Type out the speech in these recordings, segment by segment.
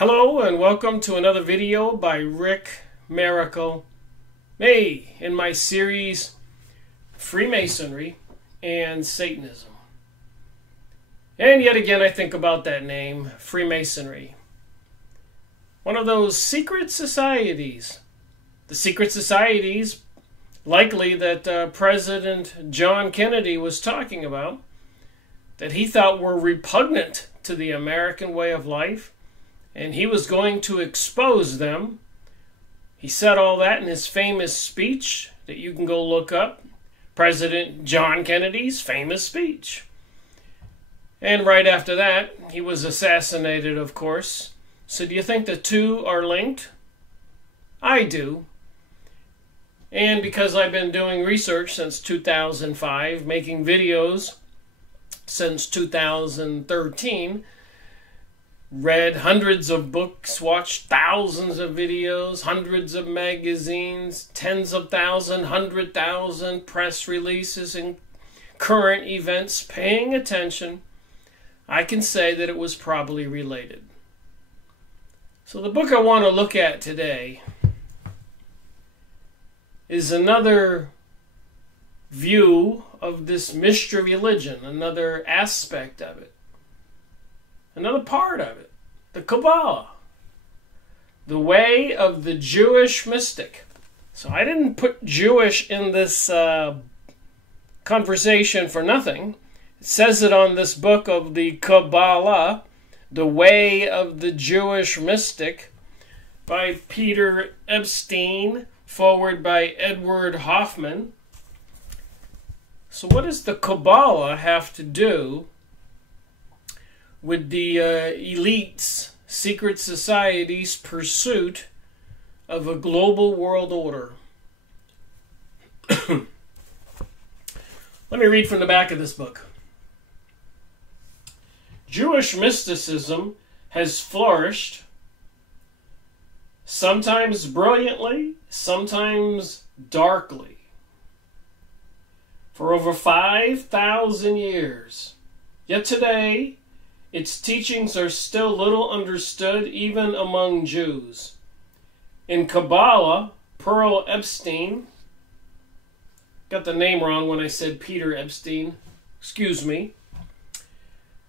Hello and welcome to another video by Rick Miracle. Hey, in my series Freemasonry and Satanism. And yet again I think about that name, Freemasonry. One of those secret societies. The secret societies likely that President John Kennedy was talking about, that he thought were repugnant to the American way of life. And he was going to expose them. He said all that in his famous speech that you can go look up. President John Kennedy's famous speech. And right after that, he was assassinated, of course. So do you think the two are linked? I do. And because I've been doing research since 2005, making videos since 2013, read hundreds of books, watched thousands of videos, hundreds of magazines, tens of thousands, 100,000 press releases and current events, paying attention, I can say that it was probably related. So the book I want to look at today is another view of this mystery religion, another aspect of it. Another part of it, the Kabbalah, the way of the Jewish mystic. So I didn't put Jewish in this conversation for nothing. It says it on this book of the Kabbalah, the way of the Jewish mystic, by Peter Epstein, forward by Edward Hoffman. So what does the Kabbalah have to do with the elites, secret society's pursuit of a global world order? Let me read from the back of this book. Jewish mysticism has flourished, sometimes brilliantly, sometimes darkly, for over 5,000 years. Yet today, its teachings are still little understood even among Jews. In Kabbalah, Pearl Epstein, got the name wrong when I said Peter Epstein, excuse me,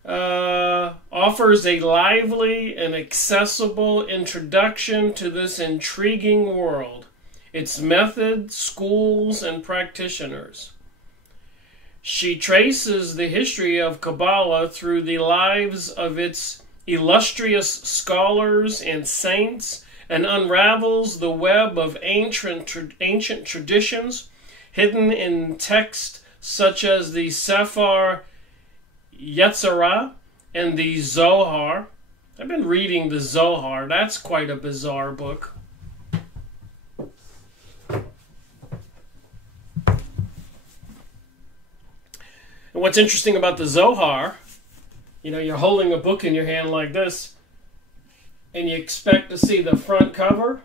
offers a lively and accessible introduction to this intriguing world, its methods, schools, and practitioners. She traces the history of Kabbalah through the lives of its illustrious scholars and saints and unravels the web of ancient traditions hidden in texts such as the Sefer Yetzirah and the Zohar. I've been reading the Zohar. That's quite a bizarre book. And what's interesting about the Zohar, you're holding a book in your hand like this, and you expect to see the front cover,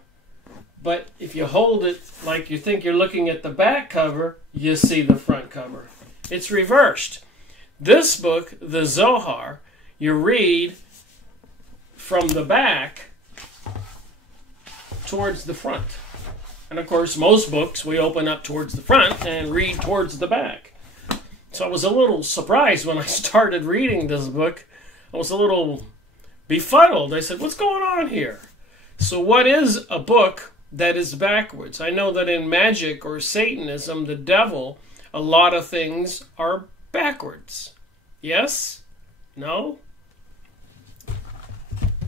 but if you hold it like you think you're looking at the back cover, you see the front cover. It's reversed. This book, the Zohar, you read from the back towards the front. And of course, most books we open up towards the front and read towards the back. So I was a little surprised when I started reading this book. I was a little befuddled. I said, what's going on here? So what is a book that is backwards? I know that in magic or Satanism, the devil, a lot of things are backwards. Yes? No?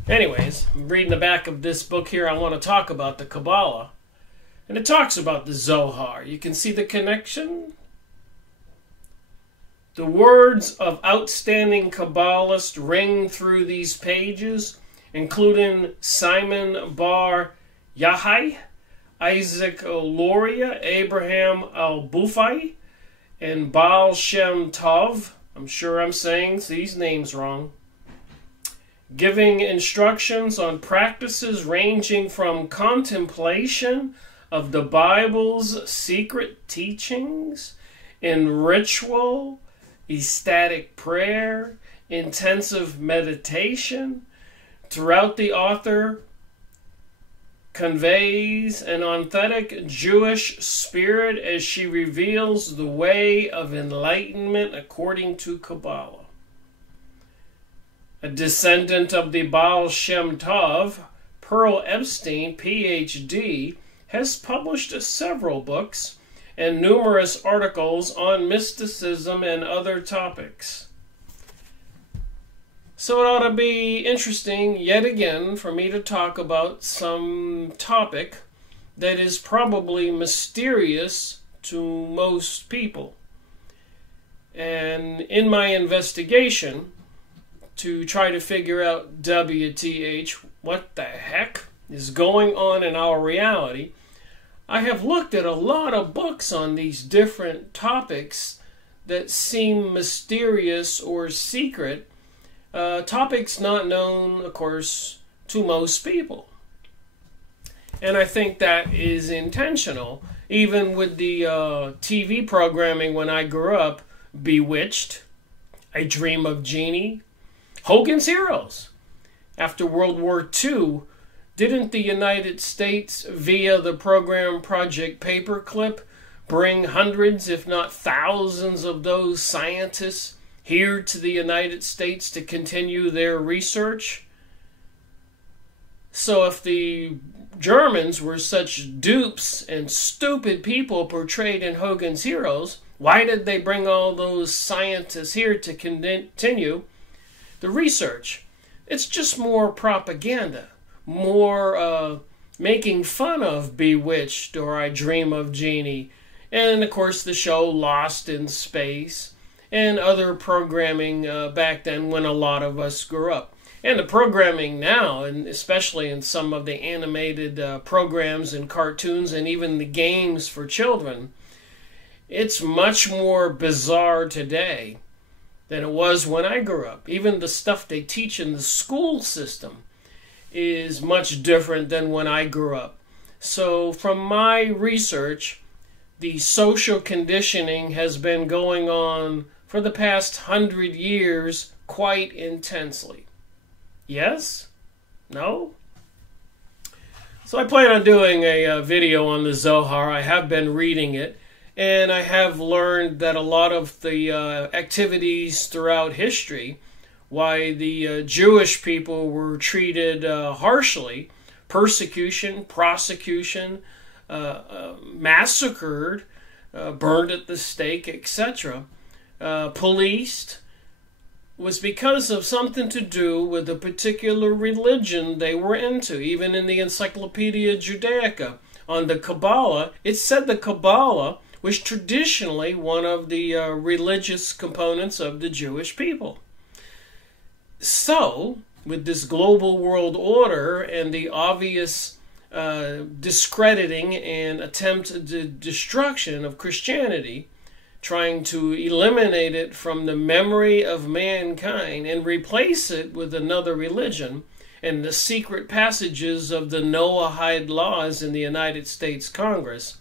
Anyways, I'm reading the back of this book here. I want to talk about the Kabbalah. And it talks about the Zohar. You can see the connection. The words of outstanding Kabbalists ring through these pages, including Simon Bar Yochai, Isaac Luria, Abraham al-Bufai, and Baal Shem Tov. I'm sure I'm saying these names wrong. Giving instructions on practices ranging from contemplation of the Bible's secret teachings in ritual, ecstatic prayer, intensive meditation, Throughout, the author conveys an authentic Jewish spirit as she reveals the way of enlightenment according to Kabbalah. A descendant of the Baal Shem Tov, Pearl Epstein, Ph.D., has published several books and numerous articles on mysticism and other topics. So it ought to be interesting, yet again, for me to talk about some topic that is probably mysterious to most people. And in my investigation, to try to figure out WTH, what the heck is going on in our reality, I have looked at a lot of books on these different topics that seem mysterious or secret. Topics not known, of course, to most people. And I think that is intentional. Even with the TV programming when I grew up, Bewitched, I Dream of Jeannie, Hogan's Heroes. After World War II, didn't the United States, via the program Project Paperclip, bring hundreds, if not thousands, of those scientists here to the United States to continue their research? So if the Germans were such dupes and stupid people portrayed in Hogan's Heroes, why did they bring all those scientists here to continue the research? It's just more propaganda, more making fun of Bewitched or I Dream of Jeannie, and of course the show Lost in Space, and other programming back then when a lot of us grew up. And the programming now, and especially in some of the animated programs and cartoons and even the games for children, it's much more bizarre today than it was when I grew up. Even the stuff they teach in the school system is much different than when I grew up. So from my research, the social conditioning has been going on for the past 100 years quite intensely. Yes? No? So I plan on doing a video on the Zohar. I have been reading it, and I have learned that a lot of the activities throughout history, why the Jewish people were treated harshly, persecution, prosecution, massacred, burned at the stake, etc., policed, was because of something to do with a particular religion they were into. Even in the Encyclopedia Judaica, on the Kabbalah, it said the Kabbalah was traditionally one of the religious components of the Jewish people. So, with this global world order and the obvious discrediting and attempted destruction of Christianity, trying to eliminate it from the memory of mankind and replace it with another religion, and the secret passages of the Noahide laws in the United States Congress,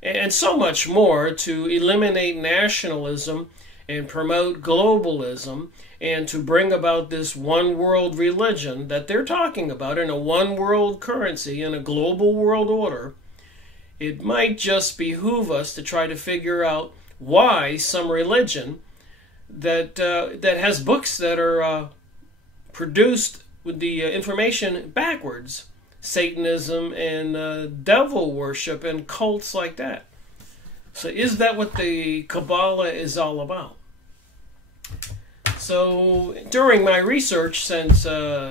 and so much more, to eliminate nationalism and promote globalism, and to bring about this one world religion that they're talking about in a one world currency, in a global world order. It might just behoove us to try to figure out why some religion that has books that are produced with the information backwards, Satanism and devil worship and cults like that. So is that what the Kabbalah is all about? So during my research since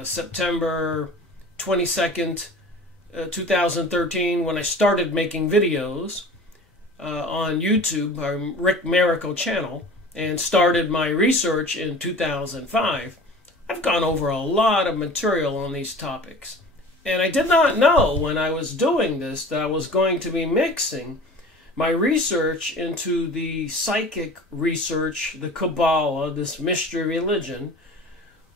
September 22nd, 2013, when I started making videos on YouTube, Rick Miracle channel, and started my research in 2005, I've gone over a lot of material on these topics. And I did not know when I was doing this that I was going to be mixing my research into the psychic research, the Kabbalah, this mystery religion,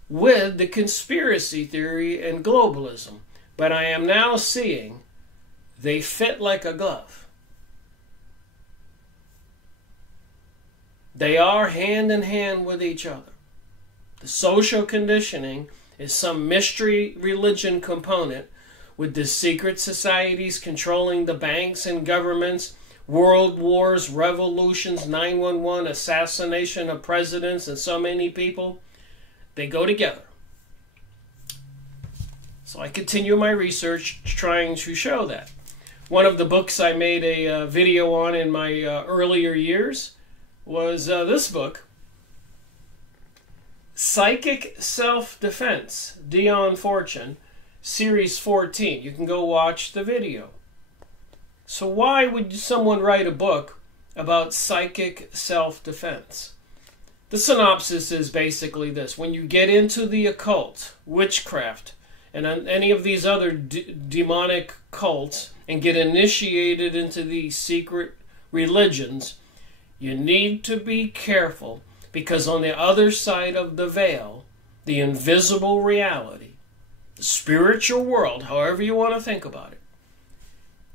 with the conspiracy theory and globalism. But I am now seeing they fit like a glove. They are hand in hand with each other. The social conditioning is some mystery religion component with the secret societies controlling the banks and governments, world wars, revolutions, 9/11, assassination of presidents and so many people. They go together. So I continue my research trying to show that. One of the books I made a video on in my earlier years was this book, Psychic Self-Defense, Dion Fortune, Series 14. You can go watch the video. So why would someone write a book about psychic self-defense? The synopsis is basically this. When you get into the occult, witchcraft, and any of these other demonic cults and get initiated into these secret religions, you need to be careful, because on the other side of the veil, the invisible reality, the spiritual world, however you want to think about it,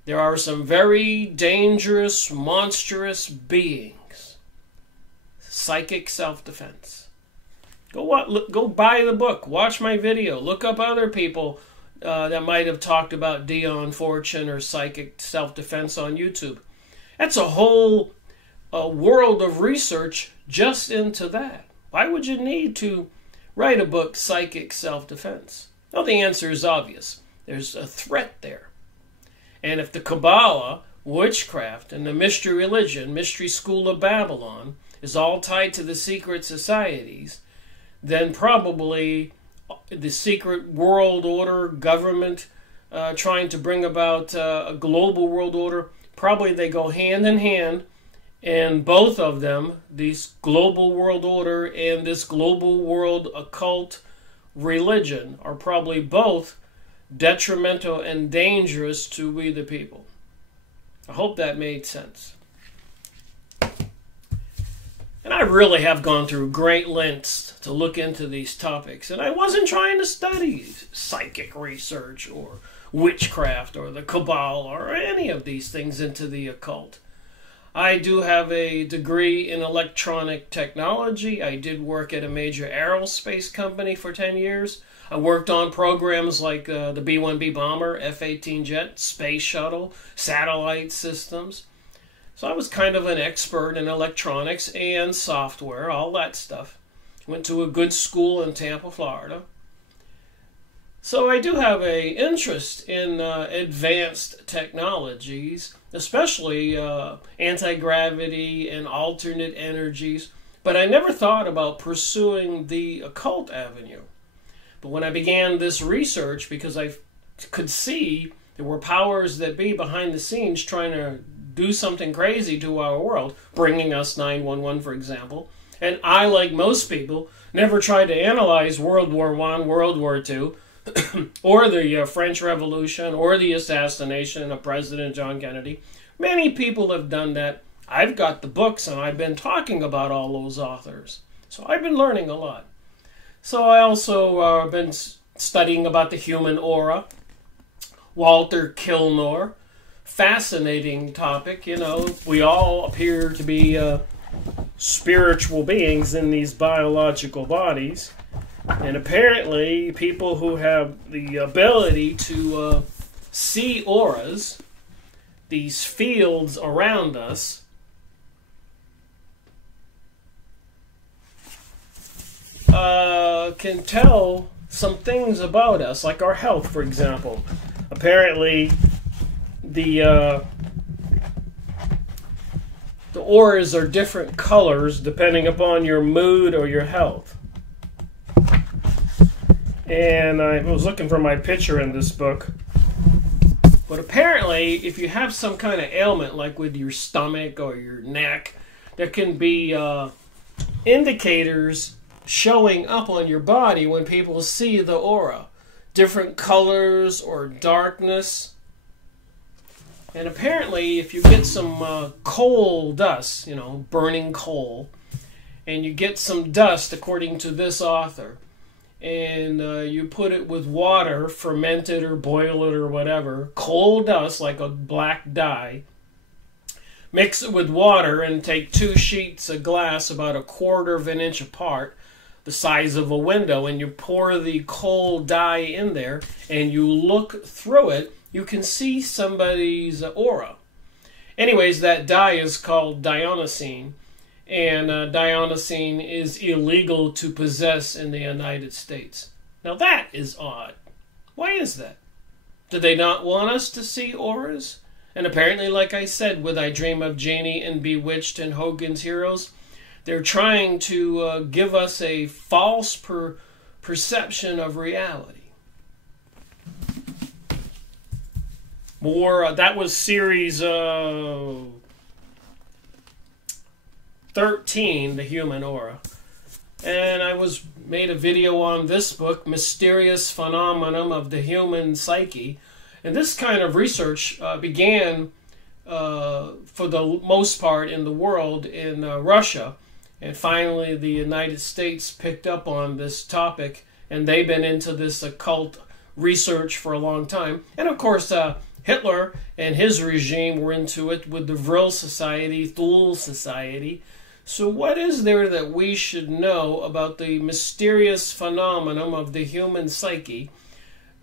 there are some very dangerous, monstrous beings. Psychic self-defense. Go buy the book. Watch my video. Look up other people that might have talked about Dion Fortune or psychic self-defense on YouTube. That's a whole world of research just into that. Why would you need to write a book, Psychic Self-Defense? Well, the answer is obvious. There's a threat there. And if the Kabbalah, witchcraft, and the mystery religion, mystery school of Babylon, is all tied to the secret societies, then probably the secret world order, government trying to bring about a global world order, probably they go hand in hand, and both of them, this global world order and this global world occult religion, are probably both detrimental and dangerous to we the people. I hope that made sense. And I really have gone through great lengths to look into these topics. And I wasn't trying to study psychic research or witchcraft or the Kabbalah or any of these things into the occult. I do have a degree in electronic technology. I did work at a major aerospace company for 10 years. I worked on programs like the B-1B bomber, F-18 jet, space shuttle, satellite systems. So I was kind of an expert in electronics and software, all that stuff. Went to a good school in Tampa, Florida. So I do have an interest in advanced technologies, especially anti-gravity and alternate energies. But I never thought about pursuing the occult avenue. But when I began this research, because I could see there were powers that be behind the scenes trying to do something crazy to our world, bringing us 9/11, for example. And I, like most people, never tried to analyze World War I, World War II, or the French Revolution, or the assassination of President John Kennedy. Many people have done that. I've got the books, and I've been talking about all those authors. So I've been learning a lot. So I also been studying about the human aura. Walter Kilnor. Fascinating topic. You know, we all appear to be spiritual beings in these biological bodies. And apparently people who have the ability to see auras, these fields around us, can tell some things about us, like our health, for example. Apparently the auras are different colors depending upon your mood or your health. And I was looking for my picture in this book. But apparently, if you have some kind of ailment, like with your stomach or your neck, there can be indicators showing up on your body when people see the aura. Different colors or darkness. And apparently, if you get some coal dust, you know, burning coal, and you get some dust, according to this author, and you put it with water, ferment it or boil it or whatever, coal dust, like a black dye, mix it with water and take 2 sheets of glass about 1/4 of an inch apart, the size of a window, and you pour the coal dye in there, and you look through it, you can see somebody's aura. Anyways, that dye is called Dionysian, and Dionysian is illegal to possess in the United States. Now that is odd. Why is that? Do they not want us to see auras? And apparently, like I said, with I Dream of Janie and Bewitched and Hogan's Heroes, they're trying to give us a false perception of reality. More, that was series 13, The Human Aura. And I made a video on this book, Mysterious Phenomenon of the Human Psyche. And this kind of research began, for the most part in the world, in Russia. And finally, the United States picked up on this topic, and they've been into this occult research for a long time. And of course, Hitler and his regime were into it with the Vril Society, Thule Society. So what is there that we should know about the mysterious phenomenon of the human psyche?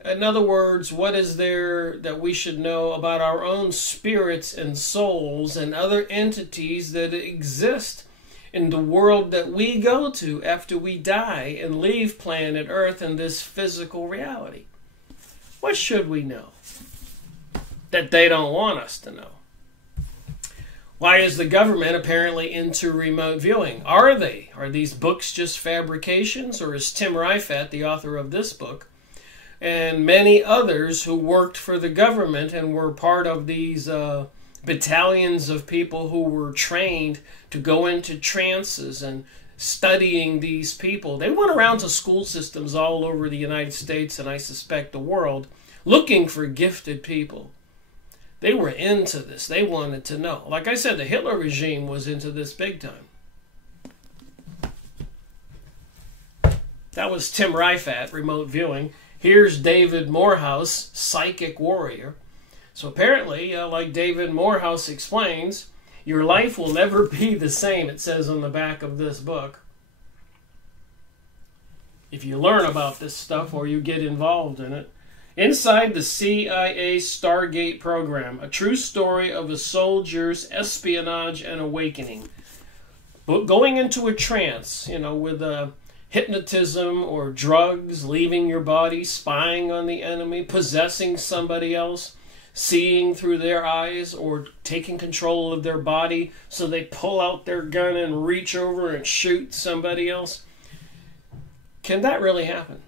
In other words, what is there that we should know about our own spirits and souls and other entities that exist in the world that we go to after we die and leave planet Earth and this physical reality? What should we know that they don't want us to know? Why is the government apparently into remote viewing? Are they? Are these books just fabrications? Or is Tim Reifat, the author of this book, and many others who worked for the government and were part of these battalions of people who were trained to go into trances and studying these people? They went around to school systems all over the United States and I suspect the world looking for gifted people. They were into this. They wanted to know. Like I said, the Hitler regime was into this big time. That was Tim Reifat, remote viewing. Here's David Morehouse, psychic warrior. So apparently, like David Morehouse explains, your life will never be the same, it says on the back of this book, if you learn about this stuff or you get involved in it. Inside the CIA Stargate program, a true story of a soldier's espionage and awakening. But going into a trance, with hypnotism or drugs, leaving your body, spying on the enemy, possessing somebody else, seeing through their eyes, or taking control of their body so they pull out their gun and reach over and shoot somebody else. Can that really happen?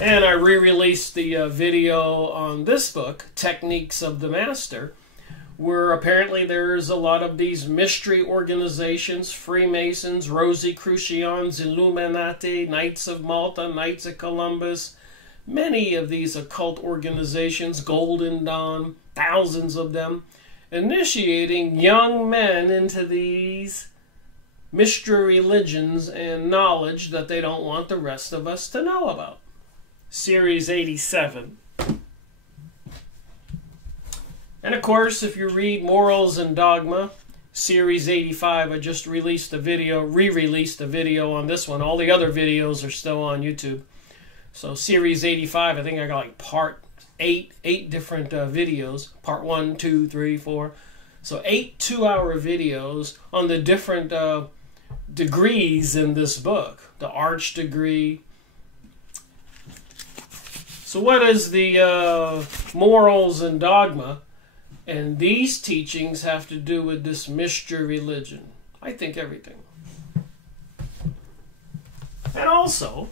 And I re-released the video on this book, Techniques of the Master, where apparently there's a lot of these mystery organizations, Freemasons, Rosicrucians, Illuminati, Knights of Malta, Knights of Columbus, many of these occult organizations, Golden Dawn, thousands of them, initiating young men into these mystery religions and knowledge that they don't want the rest of us to know about. Series 87. And of course, if you read Morals and Dogma, Series 85, I just released a video, re-released a video on this one. All the other videos are still on YouTube. So Series 85, I think I got like part 8 different videos. Part 1, 2, 3, 4. So 8 2-hour videos on the different degrees in this book. The Arch degree. So what is the Morals and Dogma? And these teachings have to do with this mystery religion. I think everything. And also,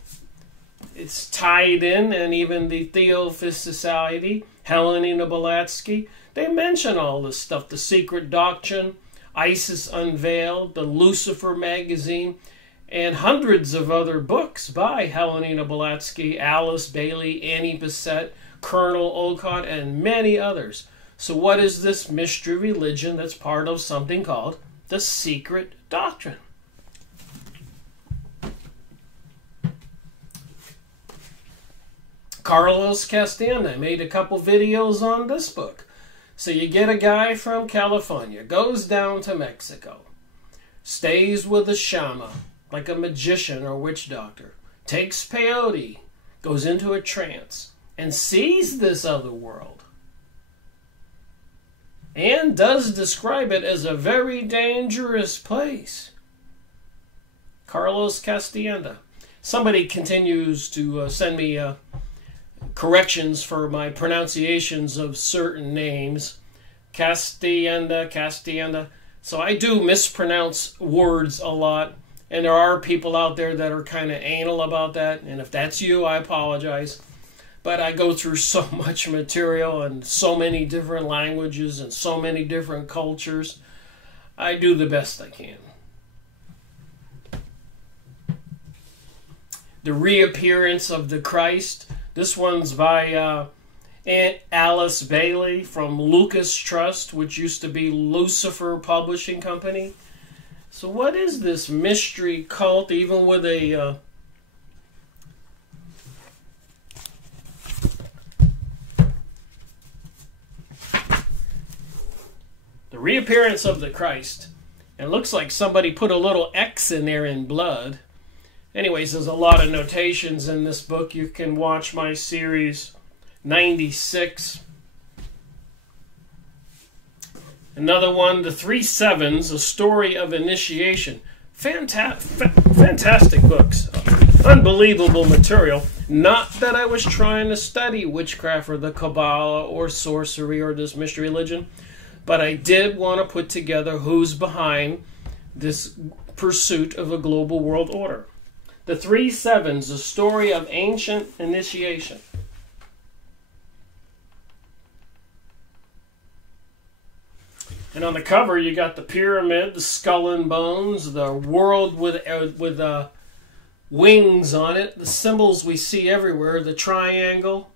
it's tied in, and even the Theosophical Society, Helena Blavatsky, they mention all this stuff. The Secret Doctrine, Isis Unveiled, the Lucifer magazine, and hundreds of other books by Helena Blavatsky, Alice Bailey, Annie Besant, Colonel Olcott, and many others. So what is this mystery religion that's part of something called the Secret Doctrine? Carlos Castaneda made a couple videos on this book. So you get a guy from California, goes down to Mexico, stays with a shaman, like a magician or witch doctor, takes peyote, goes into a trance, and sees this other world, and does describe it as a very dangerous place. Carlos Castaneda. Somebody continues to send me corrections for my pronunciations of certain names. Castaneda. So I do mispronounce words a lot, and there are people out there that are kind of anal about that, and if that's you, I apologize. But I go through so much material and so many different languages and so many different cultures. I do the best I can. The Reappearance of the Christ. This one's by Aunt Alice Bailey from Lucas Trust, which used to be Lucifer Publishing Company. So what is this mystery cult, even with a the Reappearance of the Christ? It looks like somebody put a little X in there in blood. Anyways, there's a lot of notations in this book. You can watch my series 96. Another one, The Three Sevens, A Story of Initiation. Fantastic books. Unbelievable material. Not that I was trying to study witchcraft or the Kabbalah or sorcery or this mystery religion, but I did want to put together who's behind this pursuit of a global world order. The Three Sevens, A Story of Ancient Initiation. And on the cover, you got the pyramid, the skull and bones, the world with wings on it, the symbols we see everywhere, the triangle.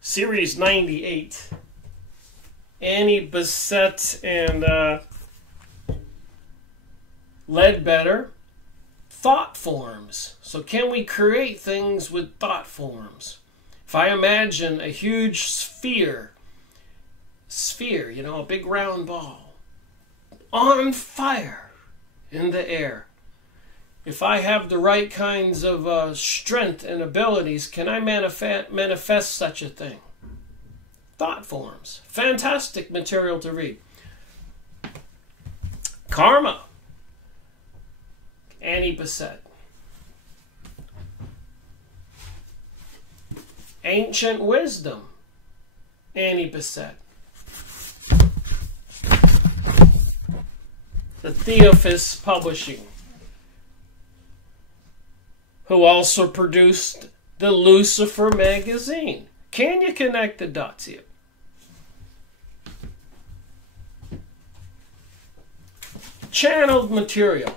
Series 98. Annie Besant and Ledbetter. Thought forms. So can we create things with thought forms? If I imagine a huge sphere, you know, a big round ball, on fire in the air. If I have the right kinds of strength and abilities, can I manifest such a thing? Thought forms. Fantastic material to read. Karma. Annie Besant. Ancient Wisdom. Annie Besant. The Theosophical Publishing, who also produced the Lucifer magazine. Can you connect the dots here? Channeled material.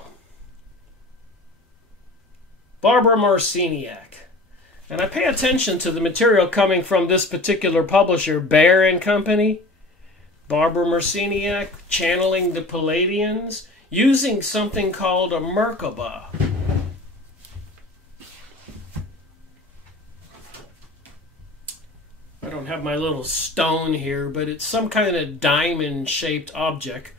Barbara Marciniak. And I pay attention to the material coming from this particular publisher, Bear and Company. Barbara Marciniak channeling the Palladians using something called a Merkaba. I don't have my little stone here, but it's some kind of diamond-shaped object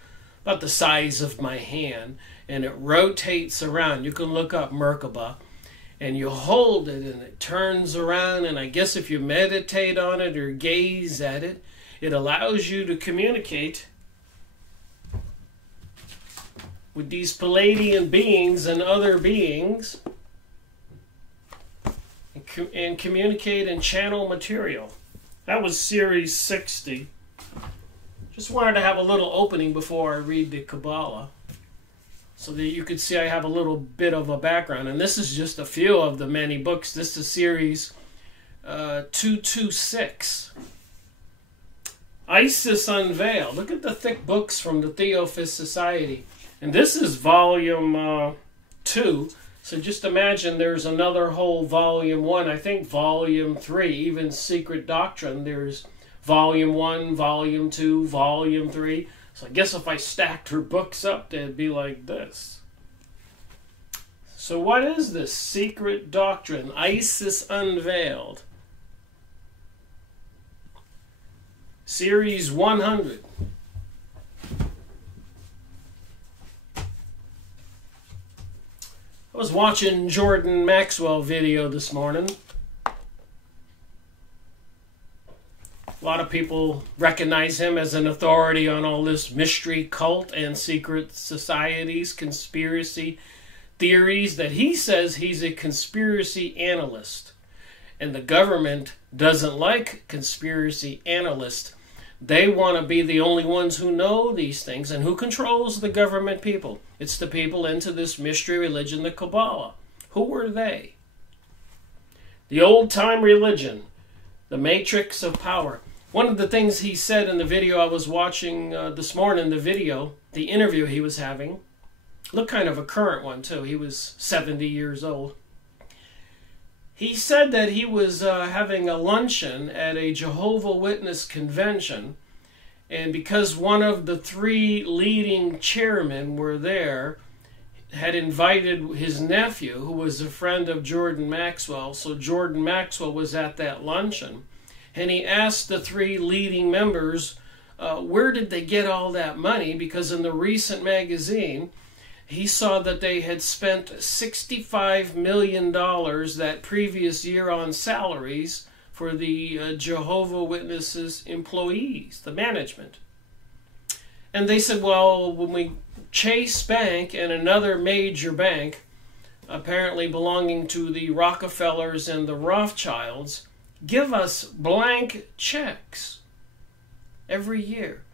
about the size of my hand, and it rotates around. You can look up Merkaba, and you hold it, and it turns around, and I guess if you meditate on it or gaze at it, it allows you to communicate with these Palladian beings and other beings and communicate and channel material. That was Series 60. Just wanted to have a little opening before I read the Kabbalah so that you could see I have a little bit of a background. And this is just a few of the many books. This is Series 226. Isis Unveiled. Look at the thick books from the Theosophical Society. And this is volume 2. So just imagine there's another whole volume 1. I think volume 3, even Secret Doctrine, there's volume 1, volume 2, volume 3. So I guess if I stacked her books up, they'd be like this. So what is this? Secret Doctrine. Isis Unveiled. Series 100. I was watching Jordan Maxwell video this morning. A lot of people recognize him as an authority on all this mystery cult and secret societies, conspiracy theories, that he says he's a conspiracy analyst. And the government doesn't like conspiracy analysts. They want to be the only ones who know these things. And who controls the government people? It's the people into this mystery religion, the Kabbalah. Who were they? The old-time religion, the matrix of power. One of the things he said in the video I was watching this morning, the interview he was having, looked kind of a current one too. He was 70 years old. He said that he was having a luncheon at a Jehovah's Witness convention, and because one of the 3 leading chairmen were there, had invited his nephew, who was a friend of Jordan Maxwell, so Jordan Maxwell was at that luncheon, and he asked the 3 leading members, where did they get all that money? Because in the recent magazine, he saw that they had spent $65 million that previous year on salaries for the Jehovah's Witnesses employees, the management. And they said, well, when we Chase Bank and another major bank, apparently belonging to the Rockefellers and the Rothschilds, give us blank checks every year.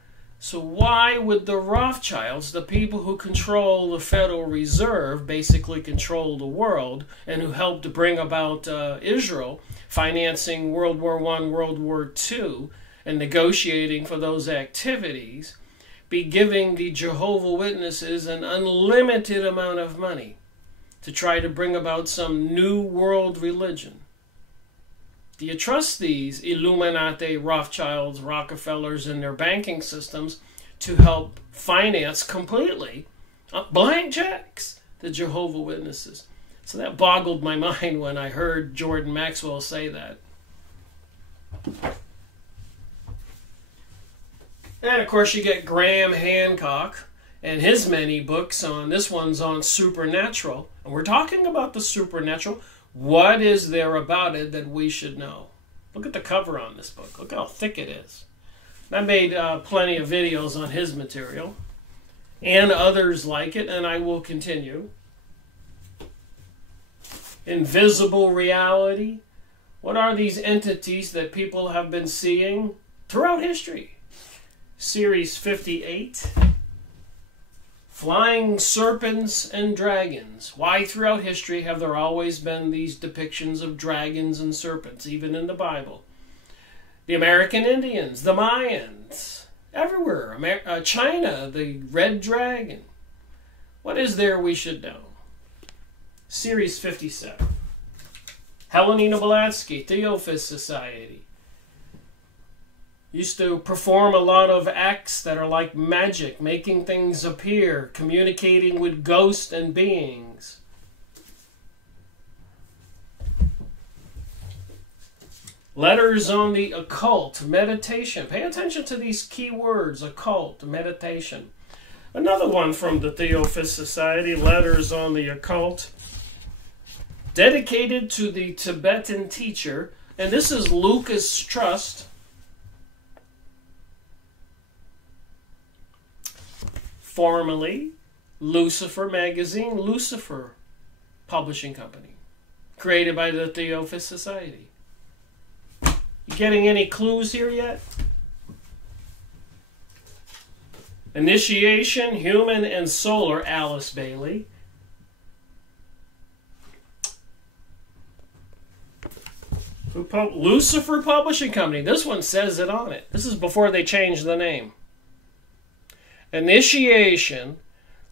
So why would the Rothschilds, the people who control the Federal Reserve, basically control the world, and who helped to bring about Israel, financing World War I, World War II, and negotiating for those activities, be giving the Jehovah's Witnesses an unlimited amount of money to try to bring about some new world religion? Do you trust these Illuminati, Rothschilds, Rockefellers, and their banking systems to help finance completely blank checks the Jehovah's Witnesses? So that boggled my mind when I heard Jordan Maxwell say that. And of course you get Graham Hancock and his many books on, this one's on supernatural. And we're talking about the supernatural. What is there about it that we should know? Look at the cover on this book. Look how thick it is. I made plenty of videos on his material and others like it, and I will continue. Invisible reality. What are these entities that people have been seeing throughout history? Series 58. Flying serpents and dragons. Why throughout history have there always been these depictions of dragons and serpents, even in the Bible? The American Indians, the Mayans, everywhere. China, the red dragon. What is there we should know? Series 57. Helena Blavatsky, Theosophical Society. Used to perform a lot of acts that are like magic, making things appear, communicating with ghosts and beings. Letters on the occult, meditation. Pay attention to these key words, occult, meditation. Another one from the Theosophical Society, Letters on the Occult, dedicated to the Tibetan teacher, and this is Lucas Trust. Formerly Lucifer magazine, Lucifer publishing company, created by the Theosophical Society. You getting any clues here yet? Initiation, Human and Solar, Alice Bailey. Lucifer Publishing Company. This one says it on it. This is before they changed the name. Initiation,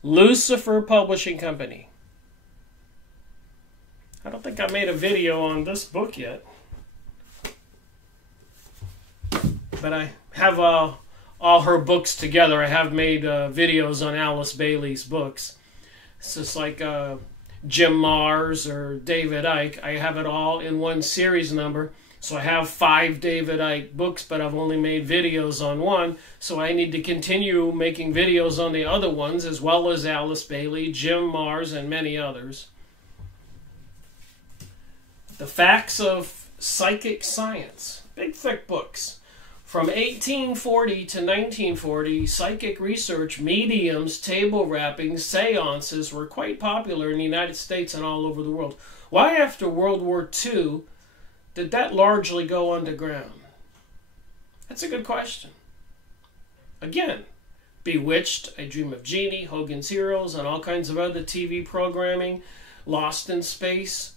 Lucifer Publishing Company. I don't think I made a video on this book yet. But I have all her books together. I have made videos on Alice Bailey's books. It's just like Jim Mars or David Icke. I have it all in one series number. So I have 5 David Icke books, but I've only made videos on one. So I need to continue making videos on the other ones, as well as Alice Bailey, Jim Mars, and many others. The Facts of Psychic Science. Big, thick books. From 1840 to 1940, psychic research, mediums, table rappings, seances were quite popular in the United States and all over the world. Why, after World War II, did that largely go underground? That's a good question. Again, Bewitched, I Dream of Jeannie, Hogan's Heroes, and all kinds of other TV programming, Lost in Space,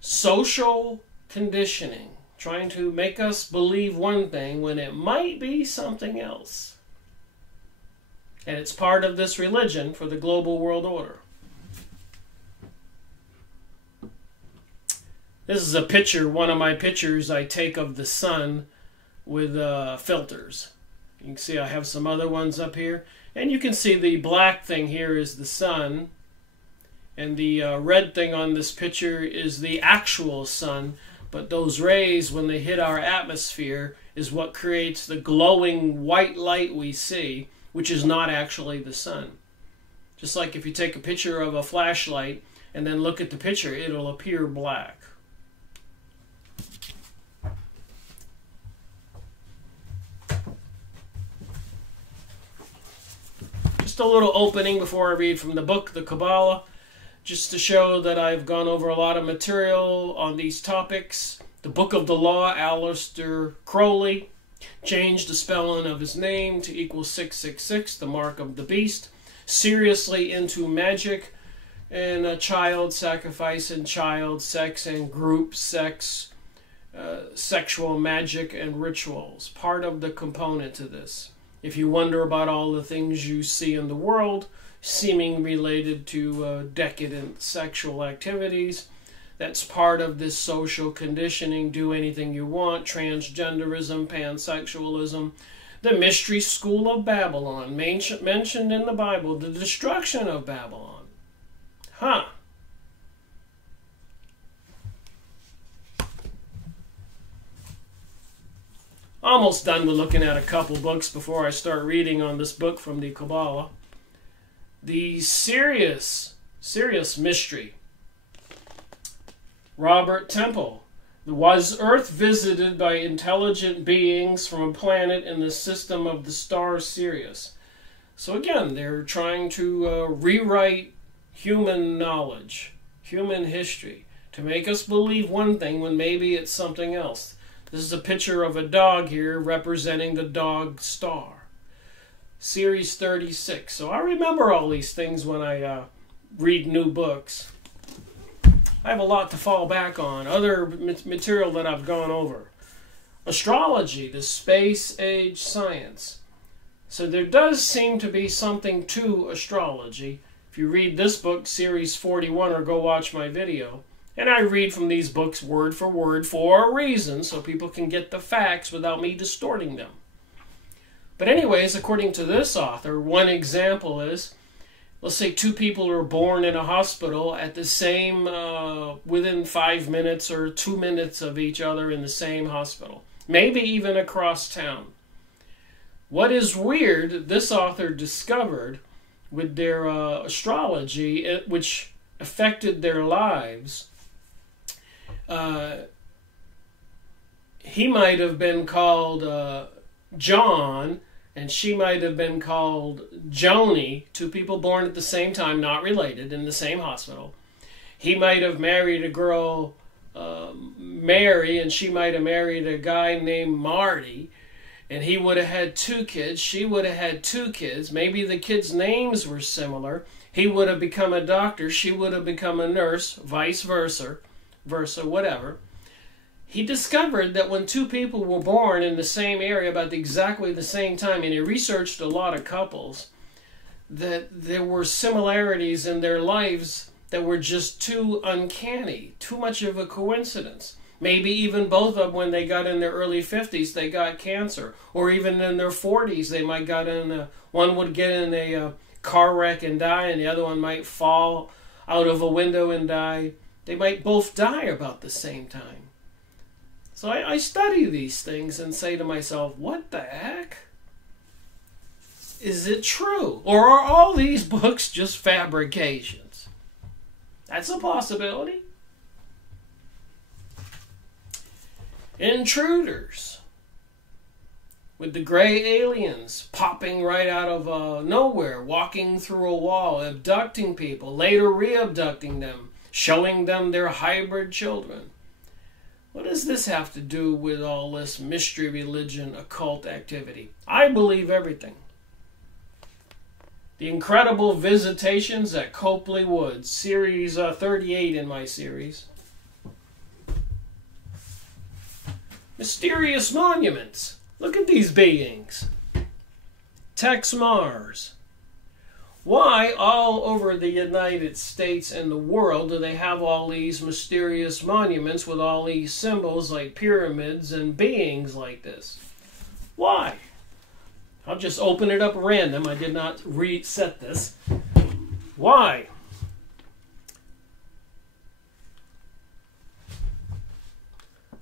social conditioning, trying to make us believe one thing when it might be something else. And it's part of this religion for the global world order. This is a picture, one of my pictures I take of the sun with filters. You can see I have some other ones up here. And you can see the black thing here is the sun. And the red thing on this picture is the actual sun. But those rays, when they hit our atmosphere, is what creates the glowing white light we see, which is not actually the sun. Just like if you take a picture of a flashlight and then look at the picture, it'll appear black. A little opening before I read from the book, the Kabbalah, just to show that I've gone over a lot of material on these topics. The Book of the Law, Aleister Crowley changed the spelling of his name to equal 666, the mark of the beast. Seriously into magic and child sacrifice and child sex and group sex, sexual magic and rituals. Part of the component to this. If you wonder about all the things you see in the world, seeming related to decadent sexual activities, that's part of this social conditioning, do anything you want, transgenderism, pansexualism, the mystery school of Babylon, mentioned in the Bible, the destruction of Babylon. Huh. Almost done with looking at a couple books before I start reading on this book from the Kabbalah. The serious mystery. Robert Temple. Was Earth visited by intelligent beings from a planet in the system of the star Sirius? So again, they're trying to rewrite human knowledge, human history, to make us believe one thing when maybe it's something else. This is a picture of a dog here representing the dog star. Series 36. So I remember all these things when I read new books. I have a lot to fall back on. Other material that I've gone over. Astrology, the space age science. So there does seem to be something to astrology. If you read this book, Series 41, or go watch my video. And I read from these books word for a reason, so people can get the facts without me distorting them. But anyways, according to this author, one example is, let's say two people are born in a hospital at the same, within 5 minutes or 2 minutes of each other in the same hospital. Maybe even across town. What is weird, this author discovered with their astrology, which affected their lives. He might have been called John, and she might have been called Joni, two people born at the same time, not related, in the same hospital. He might have married a girl, Mary, and she might have married a guy named Marty, and he would have had 2 kids, she would have had 2 kids, maybe the kids' names were similar, he would have become a doctor, she would have become a nurse, vice versa, whatever. He discovered that when 2 people were born in the same area about exactly the same time, and he researched a lot of couples, that there were similarities in their lives that were just too uncanny, too much of a coincidence. Maybe even both of them, when they got in their early 50s, they got cancer. Or even in their 40s, they might got in one would get in a car wreck and die, and the other one might fall out of a window and die. They might both die about the same time. So I study these things and say to myself, what the heck? Is it true? Or are all these books just fabrications? That's a possibility. intruders, with the gray aliens popping right out of nowhere, walking through a wall, abducting people, later re-abducting them, showing them their hybrid children. What does this have to do with all this mystery religion, occult activity? I believe everything. The Incredible Visitations at Copley Woods, series 38 in my series. Mysterious monuments. Look at these beings. Tex Mars. Why all over the United States and the world do they have all these mysterious monuments with all these symbols like pyramids and beings like this? Why? I'll just open it up random. I did not reset this. Why?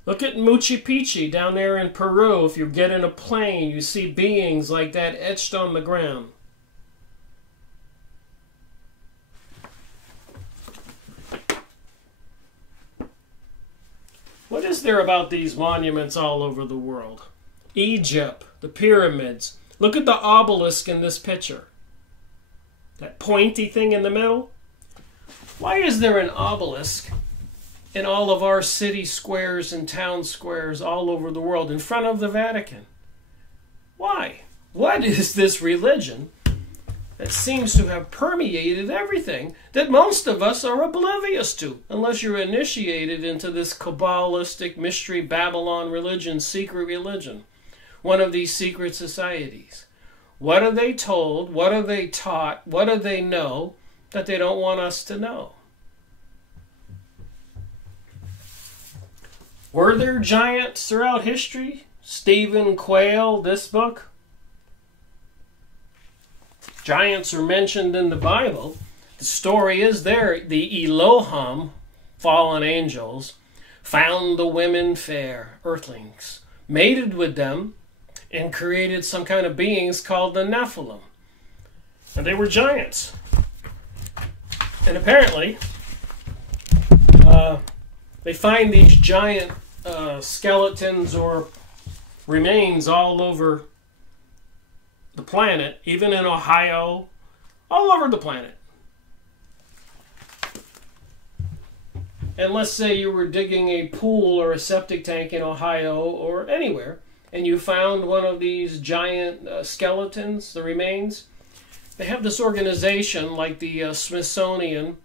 Look at Machu Picchu down there in Peru. If you get in a plane, you see beings like that etched on the ground. What is there about these monuments all over the world? Egypt, the pyramids. Look at the obelisk in this picture. That pointy thing in the middle. Why is there an obelisk in all of our city squares and town squares all over the world in front of the Vatican? Why? What is this religion that seems to have permeated everything that most of us are oblivious to, unless you're initiated into this Kabbalistic mystery Babylon religion, secret religion, one of these secret societies? What are they told? What are they taught? What do they know that they don't want us to know? Were there giants throughout history? Stephen Quayle, this book? Giants are mentioned in the Bible. The story is there. The Elohim, fallen angels, found the women fair, earthlings, mated with them, and created some kind of beings called the Nephilim. And they were giants. And apparently, they find these giant skeletons or remains all over the planet, even in Ohio, all over the planet. And let's say you were digging a pool or a septic tank in Ohio or anywhere, and you found one of these giant skeletons, the remains. They have this organization like the Smithsonian,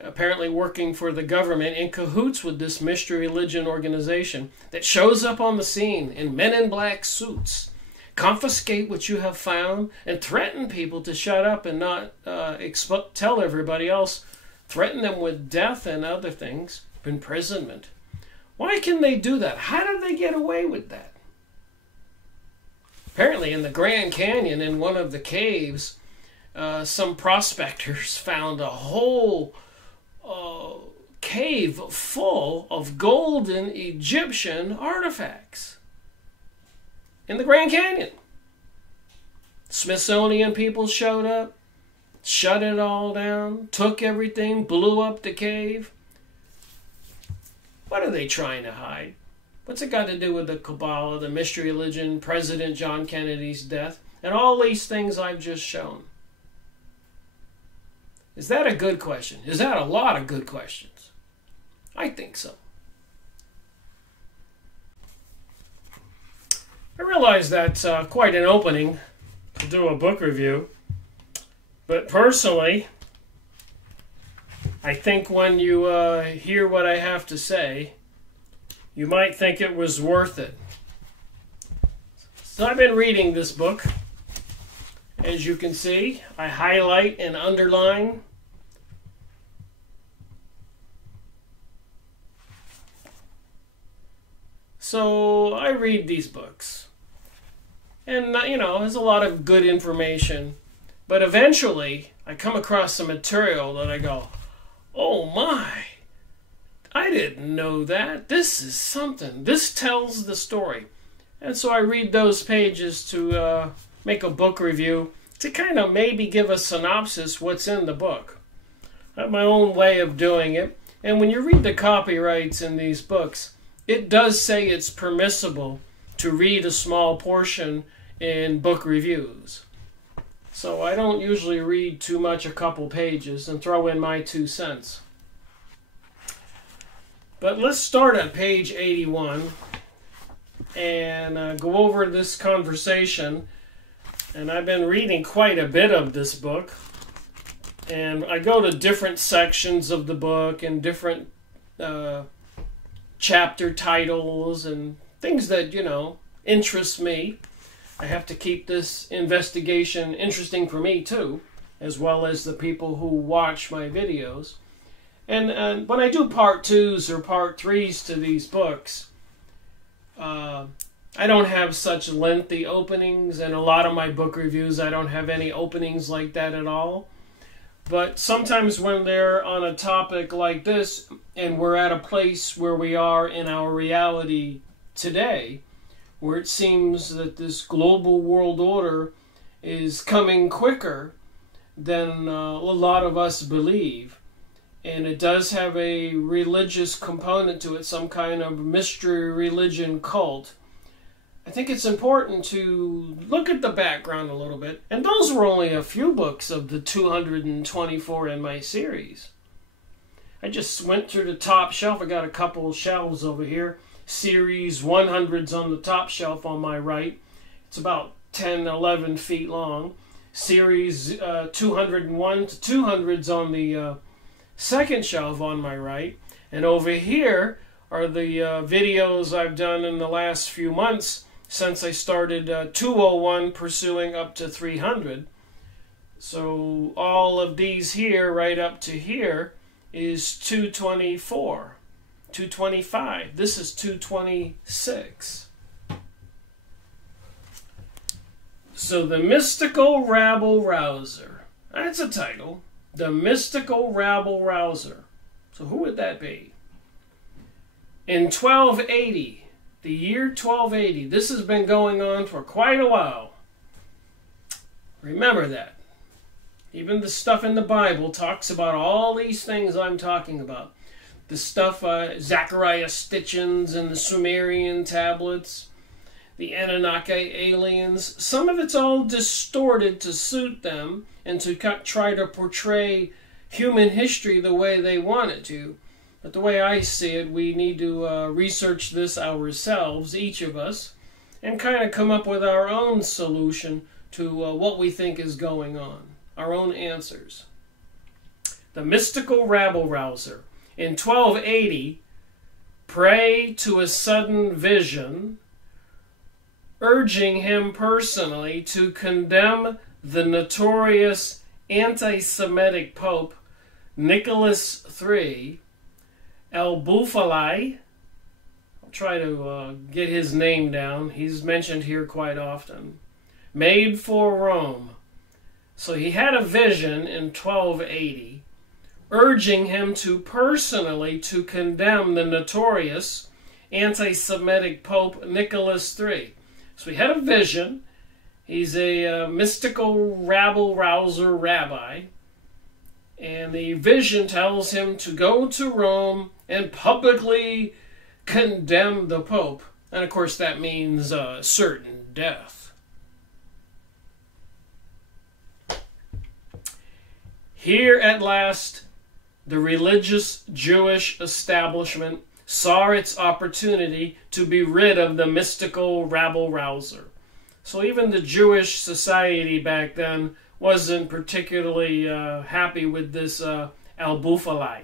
apparently working for the government, in cahoots with this mystery religion organization that shows up on the scene in men in black suits, confiscate what you have found, and threaten people to shut up and not tell everybody else, threaten them with death and other things, imprisonment. Why can they do that? How did they get away with that? Apparently in the Grand Canyon, in one of the caves, some prospectors found a whole cave full of golden Egyptian artifacts in the Grand Canyon. Smithsonian people showed up, shut it all down, took everything, blew up the cave. What are they trying to hide? What's it got to do with the Kabbalah, the mystery religion, President John Kennedy's death, and all these things I've just shown? Is that a good question? Is that a lot of good questions? I think so. I realize that's quite an opening to do a book review, but personally, I think when you hear what I have to say, you might think it was worth it. So I've been reading this book. As you can see, I highlight and underline. So I read these books. And, there's a lot of good information. But eventually, I come across some material that I go, oh my, I didn't know that. This is something. This tells the story. And so I read those pages to make a book review to kind of maybe give a synopsis what's in the book. I have my own way of doing it. And when you read the copyrights in these books, it does say it's permissible to read a small portion in book reviews. So I don't usually read too much, a couple pages, and throw in my 2 cents. But let's start at page 81 and go over this conversation. And I've been reading quite a bit of this book. And I go to different sections of the book and different chapter titles and things that, interest me. I have to keep this investigation interesting for me too, as well as the people who watch my videos. And when I do part 2s or part 3s to these books, I don't have such lengthy openings, and a lot of my book reviews, I don't have any openings like that at all. But sometimes when they're on a topic like this, and we're at a place where we are in our reality today, where it seems that this global world order is coming quicker than a lot of us believe. And it does have a religious component to it, some kind of mystery religion cult. I think it's important to look at the background a little bit. And those were only a few books of the 224 in my series. I just went through the top shelf. I got a couple shelves over here. Series 100's on the top shelf on my right. It's about 10, 11 feet long. Series 201 to 200's on the second shelf on my right. And over here are the videos I've done in the last few months since I started 201 pursuing up to 300. So all of these here, right up to here, is 224. 225. This is 226. So the mystical rabble rouser. That's a title. The mystical rabble rouser. So who would that be? In 1280, the year 1280, this has been going on for quite a while. Remember that. Even the stuff in the Bible talks about all these things I'm talking about. The stuff, Zechariah Stitchins and the Sumerian tablets, the Anunnaki aliens, some of it's all distorted to suit them and to try to portray human history the way they want it to. But the way I see it, we need to research this ourselves, each of us, and kind of come up with our own solution to what we think is going on, our own answers. The mystical rabble rouser. In 1280, prey to a sudden vision, urging him personally to condemn the notorious anti-Semitic Pope Nicholas III, Al-Bufalai. I'll try to get his name down. He's mentioned here quite often. Made for Rome. So he had a vision in 1280, urging him to personally to condemn the notorious anti-Semitic Pope Nicholas III. So he had a vision. He's a mystical rabble-rouser rabbi. And the vision tells him to go to Rome and publicly condemn the Pope. And of course that means certain death. Here at last, the religious Jewish establishment saw its opportunity to be rid of the mystical rabble-rouser. So even the Jewish society back then wasn't particularly happy with this Al-Bufalai.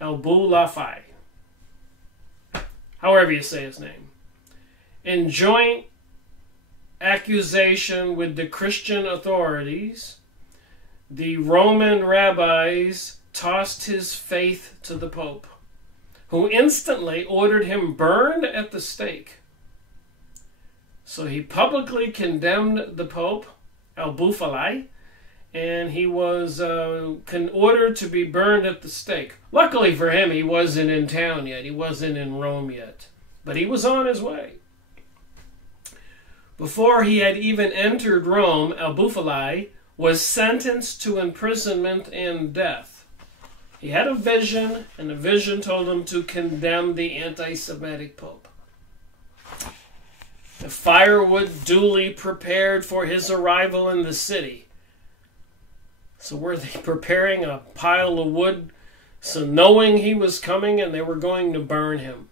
Al-Bulafai. However you say his name. In joint accusation with the Christian authorities, the Roman rabbis tossed his faith to the Pope, who instantly ordered him burned at the stake. So he publicly condemned the Pope, Al-Bufalai, and he was ordered to be burned at the stake. Luckily for him, he wasn't in town yet. He wasn't in Rome yet. But he was on his way. Before he had even entered Rome, Al-Bufalai was sentenced to imprisonment and death. He had a vision, and the vision told him to condemn the anti-Semitic Pope. The firewood duly prepared for his arrival in the city. So were they preparing a pile of wood, so knowing he was coming and they were going to burn him?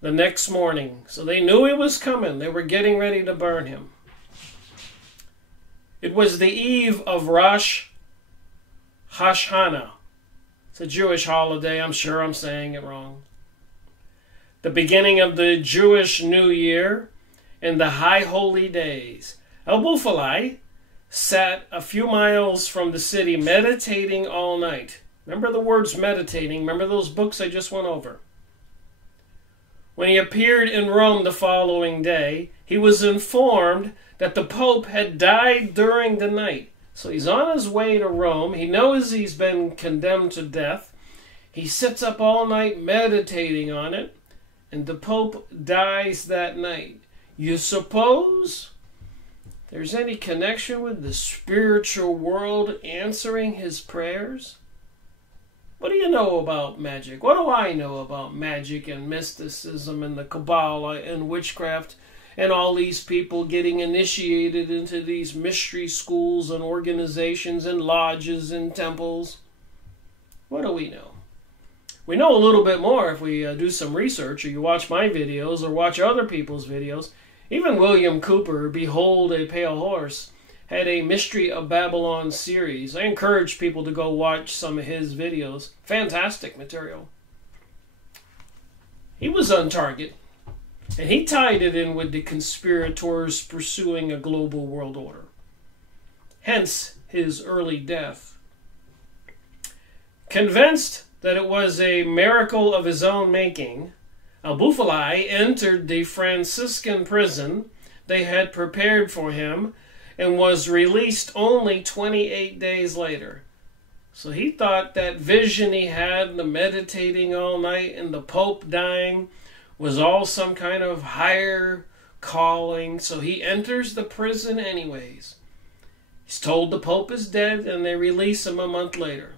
The next morning, so they knew he was coming, they were getting ready to burn him. It was the eve of Rosh Hashanah. It's a Jewish holiday, I'm sure I'm saying it wrong. The beginning of the Jewish New Year and the High Holy Days. El-Bufalai sat a few miles from the city meditating all night. Remember the words meditating? Remember those books I just went over? When he appeared in Rome the following day, he was informed that the Pope had died during the night. So he's on his way to Rome. He knows he's been condemned to death. He sits up all night meditating on it, and the Pope dies that night. You suppose there's any connection with the spiritual world answering his prayers? What do you know about magic? What do I know about magic and mysticism and the Kabbalah and witchcraft and all these people getting initiated into these mystery schools and organizations and lodges and temples? What do we know? We know a little bit more if we do some research, or you watch my videos or watch other people's videos. Even William Cooper, Behold a Pale Horse, had a Mystery of Babylon series. I encourage people to go watch some of his videos. Fantastic material. He was on target, and he tied it in with the conspirators pursuing a global world order. Hence his early death. Convinced that it was a miracle of his own making, El-Bufalai entered the Franciscan prison they had prepared for him and was released only 28 days later. So he thought that vision he had, the meditating all night and the Pope dying, was all some kind of higher calling. So he enters the prison anyways. He's told the Pope is dead, and they release him a month later.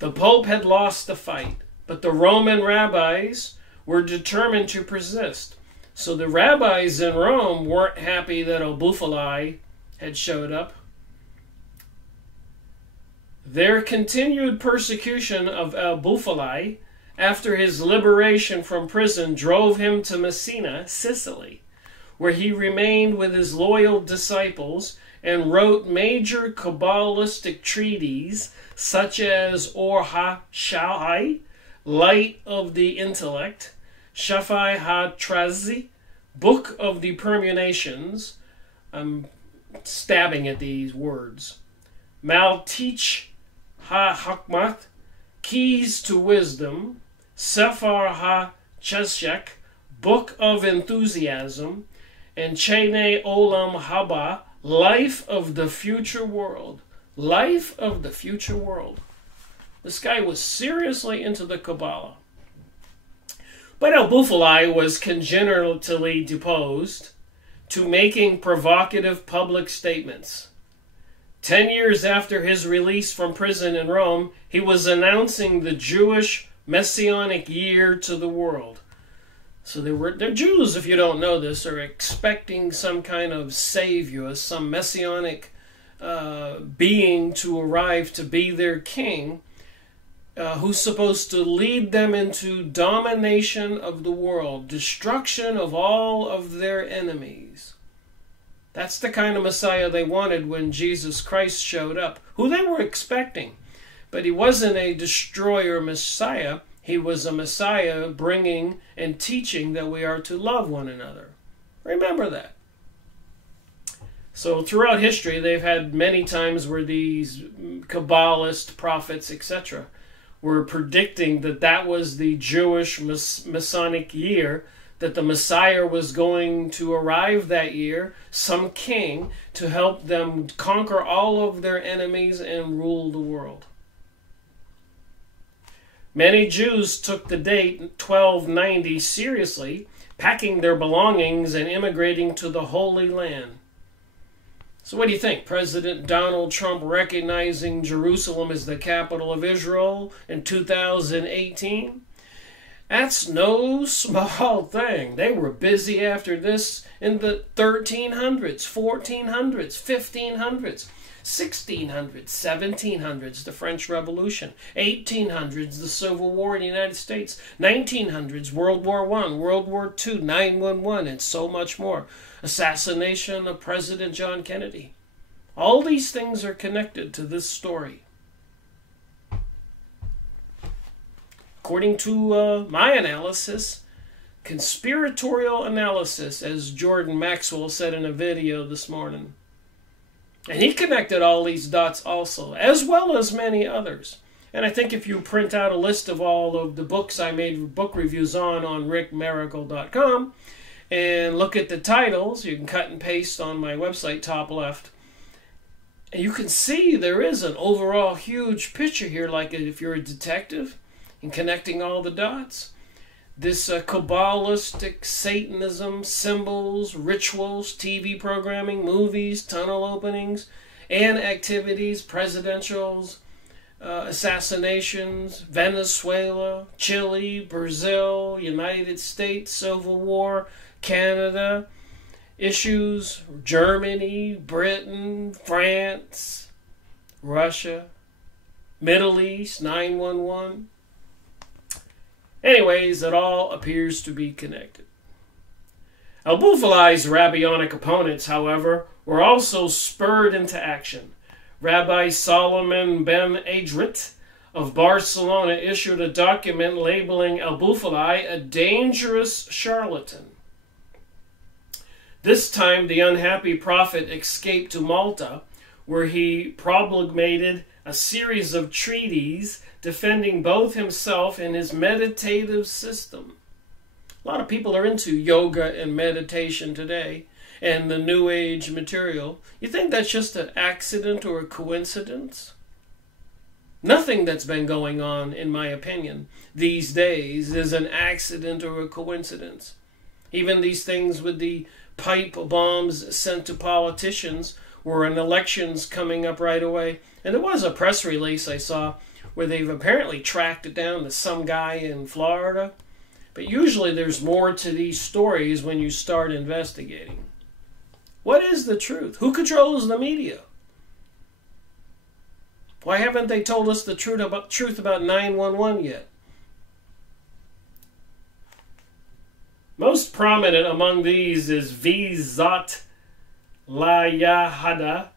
The Pope had lost the fight, but the Roman rabbis were determined to persist. So the rabbis in Rome weren't happy that El-Bufalai had showed up. Their continued persecution of El-Bufalai after his liberation from prison drove him to Messina, Sicily, where he remained with his loyal disciples and wrote major Kabbalistic treatises such as Or HaShai, Light of the Intellect, Shafai HaTrazi, Book of the Permutations. I'm stabbing at these words. Maltich HaHakmat, Keys to Wisdom, Sephar HaCheshek, Book of Enthusiasm, and Chene Olam Haba, Life of the Future World. Life of the Future World. This guy was seriously into the Kabbalah. But El-Bufalai was congenitally deposed to making provocative public statements. 10 years after his release from prison in Rome, he was announcing the Jewish Messianic year to the world. So they're Jews, if you don't know this, are expecting some kind of savior, some messianic being to arrive to be their king, who's supposed to lead them into domination of the world, destruction of all of their enemies. That's the kind of Messiah they wanted when Jesus Christ showed up, who they were expecting. But he wasn't a destroyer Messiah. He was a Messiah bringing and teaching that we are to love one another. Remember that. So throughout history, they've had many times where these Kabbalist prophets, etc., were predicting that that was the Jewish Masonic year, that the Messiah was going to arrive that year, some king, to help them conquer all of their enemies and rule the world. Many Jews took the date 1290 seriously, packing their belongings and immigrating to the Holy Land. So what do you think? President Donald Trump recognizing Jerusalem as the capital of Israel in 2018? That's no small thing. They were busy after this in the 1300s, 1400s, 1500s, 1600s, 1700s, the French Revolution, 1800s, the Civil War in the United States, 1900s, World War I, World War II, 9/11, and so much more. Assassination of President John Kennedy. All these things are connected to this story. According to my analysis, conspiratorial analysis, as Jordan Maxwell said in a video this morning. And he connected all these dots also, as well as many others. And I think if you print out a list of all of the books I made book reviews on rickmiracle.com, and look at the titles, you can cut and paste on my website, top left. And you can see there is an overall huge picture here, like if you're a detective, and connecting all the dots. This Kabbalistic Satanism, symbols, rituals, TV programming, movies, tunnel openings, and activities, presidentials, assassinations, Venezuela, Chile, Brazil, United States, Civil War, Canada, issues, Germany, Britain, France, Russia, Middle East, 9/11. Anyways, it all appears to be connected. Al-Bufalai's rabbinic opponents, however, were also spurred into action. Rabbi Solomon ben Adrit of Barcelona issued a document labeling Al-Bufalai a dangerous charlatan. This time, the unhappy prophet escaped to Malta, where he promulgated a series of treaties defending both himself and his meditative system. A lot of people are into yoga and meditation today and the New Age material. You think that's just an accident or a coincidence? Nothing that's been going on, in my opinion, these days is an accident or a coincidence. Even these things with the pipe bombs sent to politicians were an elections coming up right away. And there was a press release I saw where they've apparently tracked it down to some guy in Florida. But usually there's more to these stories when you start investigating. What is the truth? Who controls the media? Why haven't they told us the truth about 9/11 yet? Most prominent among these is Vizat La Yahada,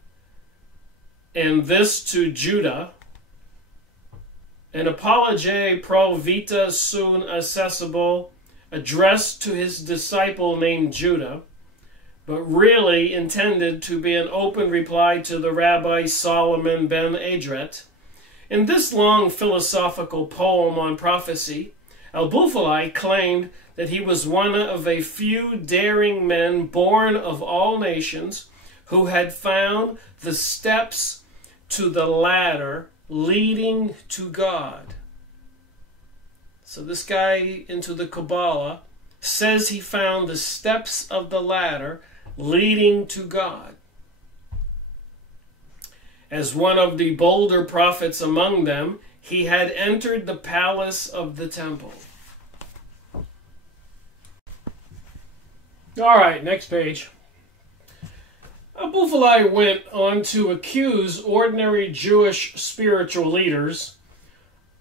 and this to Judah, an apology pro vita soon accessible, addressed to his disciple named Judah, but really intended to be an open reply to the Rabbi Solomon ben Adret. In this long philosophical poem on prophecy, Al-Bufalai claimed that he was one of a few daring men born of all nations who had found the steps to the ladder leading to God. So this guy into the Kabbalah says he found the steps of the ladder leading to God. As one of the bolder prophets among them, he had entered the palace of the temple. All right, next page. Al-Bufalai went on to accuse ordinary Jewish spiritual leaders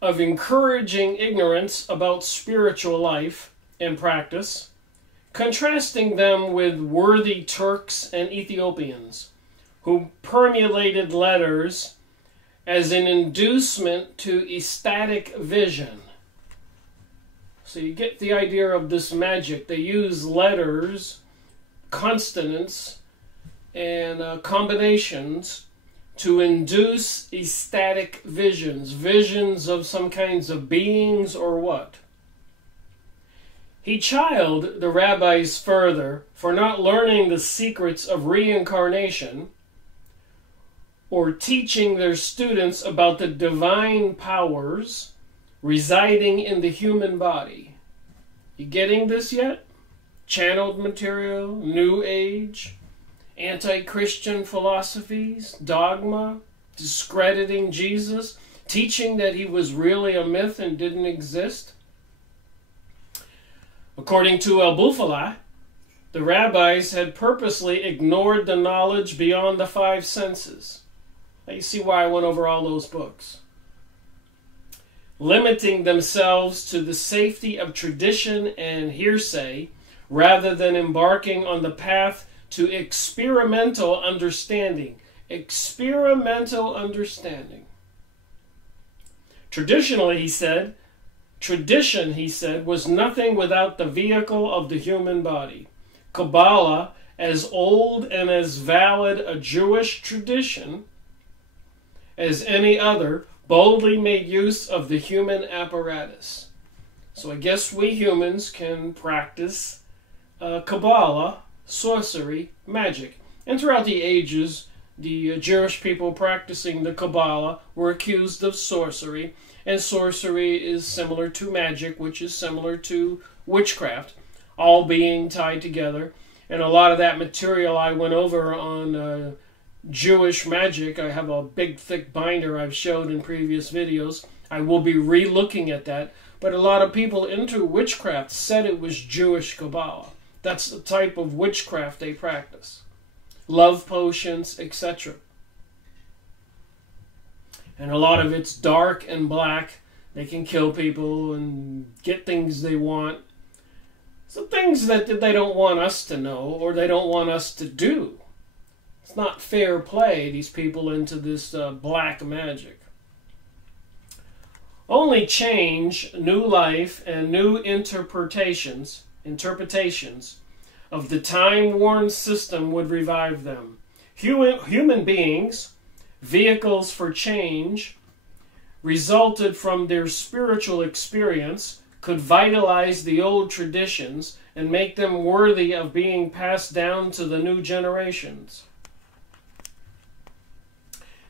of encouraging ignorance about spiritual life and practice, contrasting them with worthy Turks and Ethiopians who permulated letters as an inducement to ecstatic vision. So you get the idea of this magic. They use letters, consonants, and combinations to induce ecstatic visions, visions of some kinds of beings or what. He chided the rabbis further for not learning the secrets of reincarnation or teaching their students about the divine powers residing in the human body. You getting this yet? Channeled material, New Age, anti-Christian philosophies, dogma, discrediting Jesus, teaching that he was really a myth and didn't exist. According to Al-Bufala, the rabbis had purposely ignored the knowledge beyond the five senses. Now you see why I went over all those books. Limiting themselves to the safety of tradition and hearsay, rather than embarking on the path to experimental understanding. Experimental understanding. Traditionally, he said, tradition, he said, was nothing without the vehicle of the human body. Kabbalah, as old and as valid a Jewish tradition as any other, boldly made use of the human apparatus. So I guess we humans can practice Kabbalah, sorcery, magic. And throughout the ages, the Jewish people practicing the Kabbalah were accused of sorcery. And sorcery is similar to magic, which is similar to witchcraft, all being tied together. And a lot of that material I went over on Jewish magic. I have a big, thick binder I've showed in previous videos. I will be re-looking at that. But a lot of people into witchcraft said it was Jewish Kabbalah. That's the type of witchcraft they practice. Love potions, etc. And a lot of it's dark and black. They can kill people and get things they want. Some things that they don't want us to know or they don't want us to do. It's not fair play, these people into this black magic. Only change, new life, and new interpretations of the time-worn system would revive them. Human beings, vehicles for change, resulted from their spiritual experience, could vitalize the old traditions and make them worthy of being passed down to the new generations.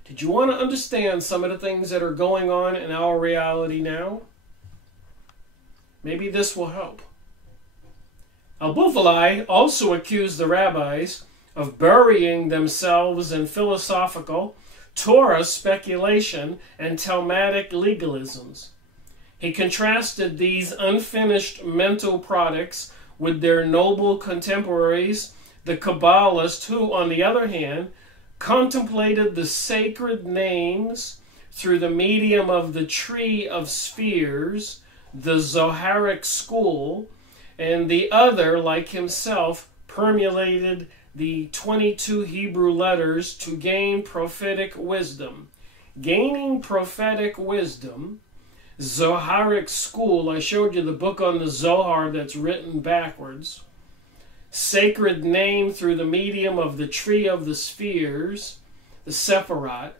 Did you want to understand some of the things that are going on in our reality now? Maybe this will help. Al-Bufala also accused the rabbis of burying themselves in philosophical, Torah speculation, and Talmudic legalisms. He contrasted these unfinished mental products with their noble contemporaries, the Kabbalists, who, on the other hand, contemplated the sacred names through the medium of the tree of spheres, the Zoharic school, and the other, like himself, permulated the 22 Hebrew letters to gain prophetic wisdom. Gaining prophetic wisdom, Zoharic school, I showed you the book on the Zohar that's written backwards. Sacred name through the medium of the tree of the spheres, the Sephirot.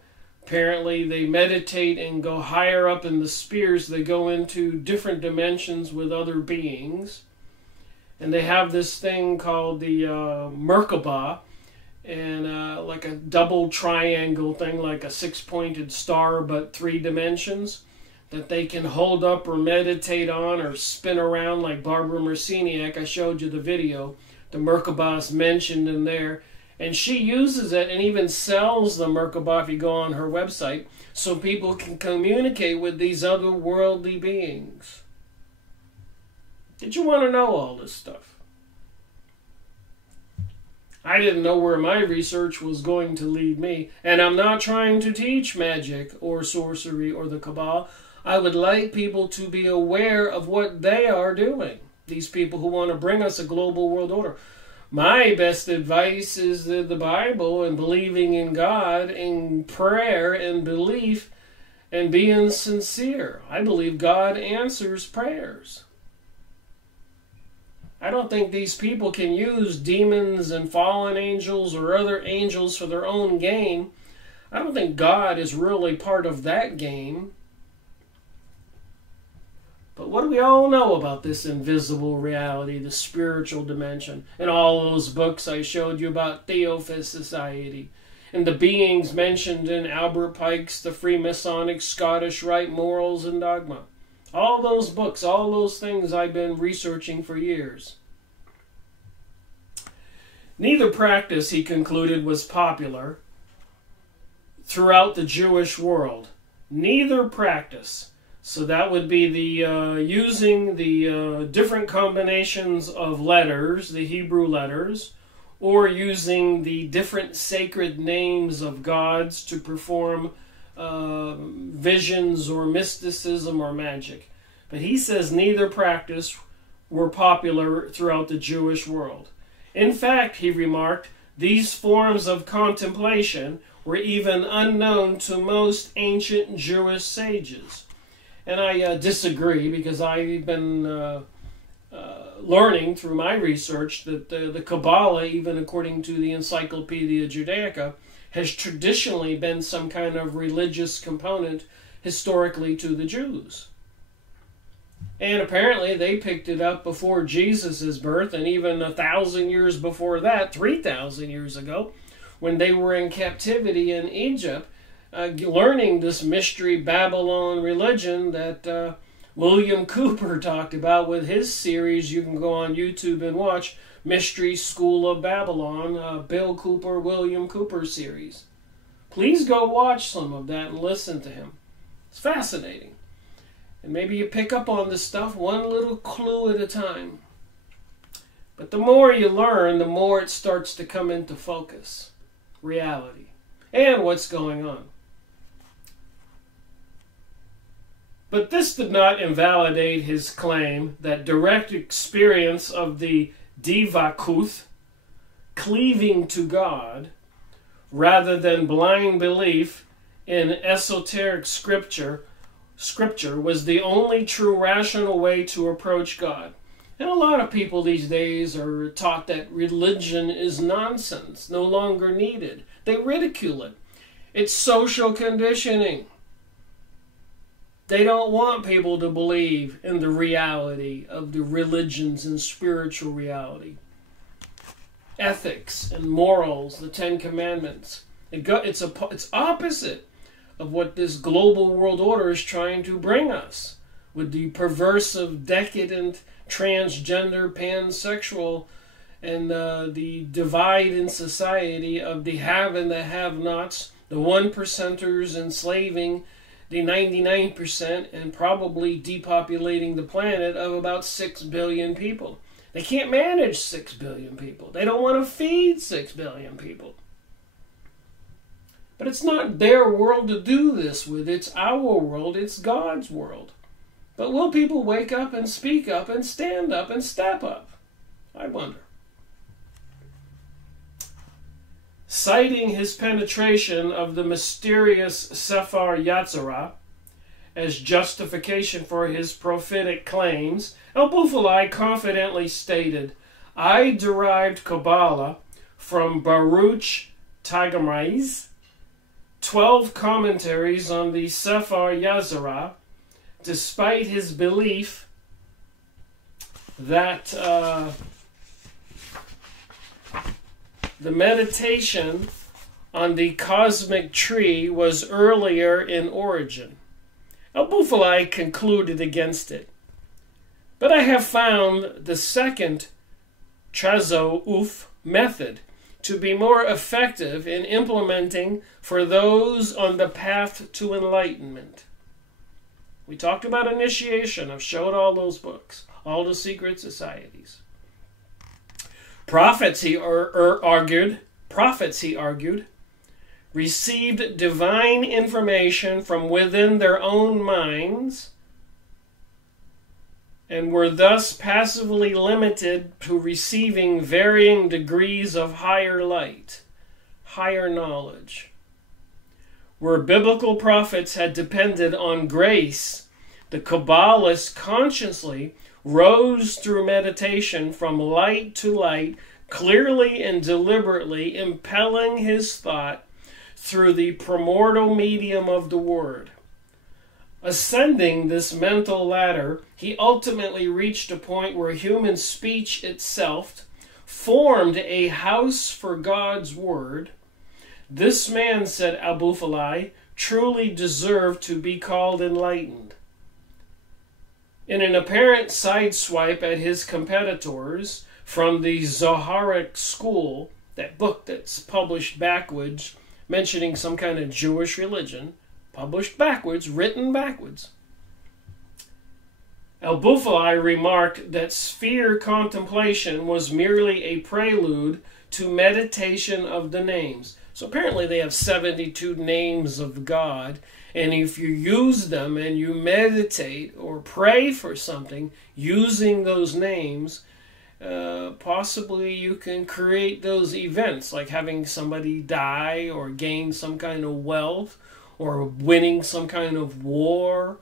Apparently they meditate and go higher up in the spheres. They go into different dimensions with other beings. And they have this thing called the Merkabah, and like a double triangle thing, like a six-pointed star, but 3 dimensions, that they can hold up or meditate on or spin around like Barbara Marciniak. I showed you the video. The Merkabah is mentioned in there. And she uses it and even sells the Merkabah if you go on her website, so people can communicate with these other worldly beings. Did you want to know all this stuff? I didn't know where my research was going to lead me, and I'm not trying to teach magic or sorcery or the Kabbalah. I would like people to be aware of what they are doing, these people who want to bring us a global world order. My best advice is the Bible and believing in God, in prayer and belief, and being sincere. I believe God answers prayers. I don't think these people can use demons and fallen angels or other angels for their own gain. I don't think God is really part of that game. But what do we all know about this invisible reality, the spiritual dimension, and all those books I showed you about Theosophical society, and the beings mentioned in Albert Pike's The Freemasonic Scottish Rite, Morals and Dogma? All those books, all those things I've been researching for years. Neither practice, he concluded, was popular throughout the Jewish world. Neither practice. So that would be the using the different combinations of letters, the Hebrew letters, or using the different sacred names of gods to perform visions or mysticism or magic. But he says neither practice were popular throughout the Jewish world. In fact, he remarked, these forms of contemplation were even unknown to most ancient Jewish sages. And I disagree, because I've been learning through my research that the Kabbalah, even according to the Encyclopedia Judaica, has traditionally been some kind of religious component historically to the Jews. And apparently they picked it up before Jesus' birth, and even 1,000 years before that, 3,000 years ago, when they were in captivity in Egypt, learning this mystery Babylon religion that William Cooper talked about with his series. You can go on YouTube and watch Mystery School of Babylon, Bill Cooper, William Cooper series. Please go watch some of that and listen to him. It's fascinating. And maybe you pick up on this stuff one little clue at a time. But the more you learn, the more it starts to come into focus. Reality. And what's going on. But this did not invalidate his claim that direct experience of the Divakuth, cleaving to God, rather than blind belief in esoteric scripture was the only true rational way to approach God. And a lot of people these days are taught that religion is nonsense, no longer needed. They ridicule it. It's social conditioning. They don't want people to believe in the reality of the religions and spiritual reality. Ethics and morals, the Ten Commandments. It's opposite of what this global world order is trying to bring us, with the perversive, decadent, transgender, pansexual, and the divide in society of the have and the have-nots, the 1%ers enslaving the 99% and probably depopulating the planet of about 6 billion people. They can't manage 6 billion people. They don't want to feed 6 billion people. But it's not their world to do this with. It's our world. It's God's world. But will people wake up and speak up and stand up and step up? I wonder. Citing his penetration of the mysterious Sefer Yetzirah as justification for his prophetic claims, El-Bufalai confidently stated, I derived Kabbalah from Baruch Tagamai's 12 commentaries on the Sefer Yetzirah, despite his belief that the meditation on the cosmic tree was earlier in origin. El-Bufalai concluded against it. But I have found the second Chazo-Uf method to be more effective in implementing for those on the path to enlightenment. We talked about initiation. I've showed all those books, all the secret societies. Prophets, he argued, received divine information from within their own minds and were thus passively limited to receiving varying degrees of higher light, higher knowledge. Where biblical prophets had depended on grace, the Kabbalists consciously rose through meditation from light to light, clearly and deliberately impelling his thought through the primordial medium of the Word. Ascending this mental ladder, he ultimately reached a point where human speech itself formed a house for God's Word. This man, said El-Bufalai, truly deserved to be called enlightened. In an apparent sideswipe at his competitors from the Zoharic school, that book that's published backwards, mentioning some kind of Jewish religion, published backwards, written backwards, Al-Bufali remarked that sphere contemplation was merely a prelude to meditation of the names. So apparently they have 72 names of God, and if you use them and you meditate or pray for something using those names, possibly you can create those events, like having somebody die or gain some kind of wealth or winning some kind of war,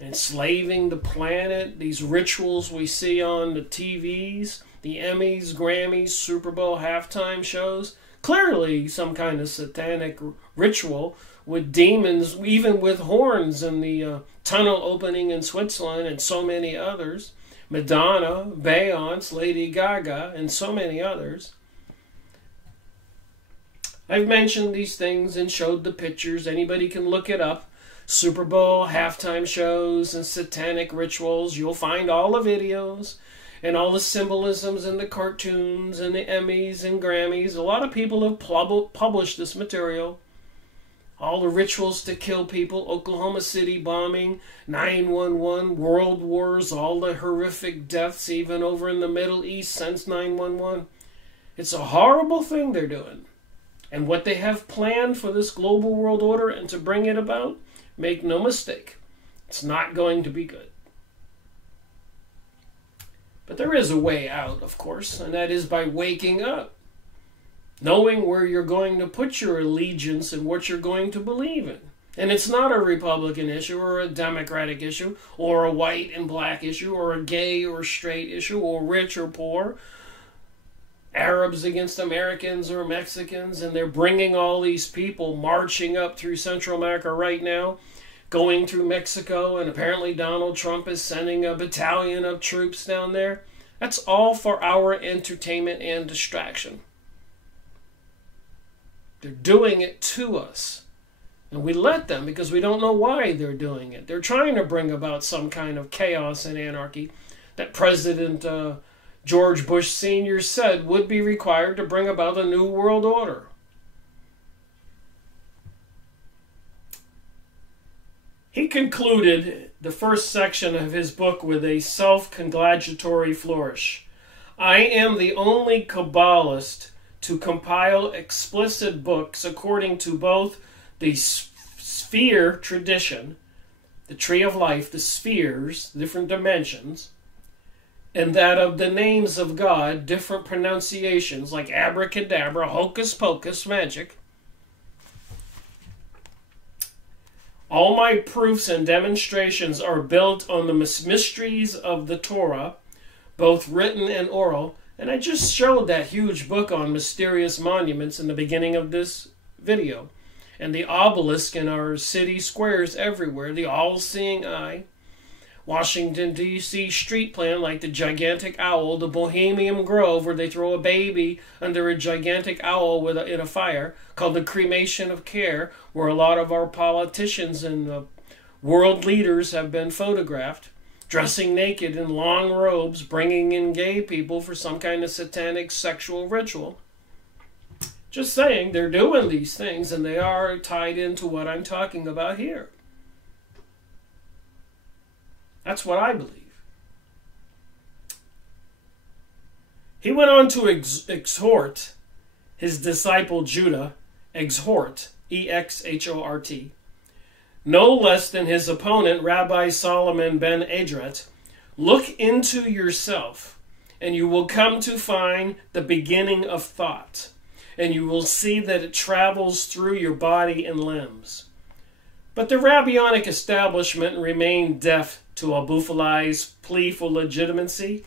enslaving the planet. These rituals we see on the TVs, the Emmys, Grammys, Super Bowl halftime shows, clearly some kind of satanic ritual with demons, even with horns in the tunnel opening in Switzerland and so many others. Madonna, Beyonce, Lady Gaga, and so many others. I've mentioned these things and showed the pictures. Anybody can look it up. Super Bowl halftime shows and satanic rituals. You'll find all the videos and all the symbolisms in the cartoons and the Emmys and Grammys. A lot of people have published this material. All the rituals to kill people, Oklahoma City bombing, 9/11, world wars, all the horrific deaths even over in the Middle East since 9/11. It's a horrible thing they're doing. And what they have planned for this global world order and to bring it about, make no mistake, it's not going to be good. But there is a way out, of course, and that is by waking up. Knowing where you're going to put your allegiance and what you're going to believe in. And it's not a Republican issue or a Democratic issue or a white and black issue or a gay or straight issue or rich or poor. Arabs against Americans or Mexicans, and they're bringing all these people marching up through Central America right now, going through Mexico, and apparently Donald Trump is sending a battalion of troops down there. That's all for our entertainment and distraction. They're doing it to us. And we let them because we don't know why they're doing it. They're trying to bring about some kind of chaos and anarchy that President George Bush Sr. said would be required to bring about a new world order. He concluded the first section of his book with a self-congratulatory flourish. I am the only Kabbalist to compile explicit books according to both the sphere tradition, the tree of life, the spheres, different dimensions, and that of the names of God, different pronunciations like abracadabra, hocus pocus, magic. All my proofs and demonstrations are built on the mysteries of the Torah, both written and oral. And I just showed that huge book on mysterious monuments in the beginning of this video. And the obelisk in our city squares everywhere, the all-seeing eye. Washington, D.C. street plan like the gigantic owl, the Bohemian Grove where they throw a baby under a gigantic owl in a fire, called the cremation of care, where a lot of our politicians and world leaders have been photographed. Dressing naked in long robes, bringing in gay people for some kind of satanic sexual ritual. Just saying, they're doing these things, and they are tied into what I'm talking about here. That's what I believe. He went on to exhort his disciple Judah, exhort, E-X-H-O-R-T, no less than his opponent, Rabbi Solomon ben Edret, look into yourself, and you will come to find the beginning of thought, and you will see that it travels through your body and limbs. But the Rabbinic establishment remained deaf to Al-Bufali's plea for legitimacy,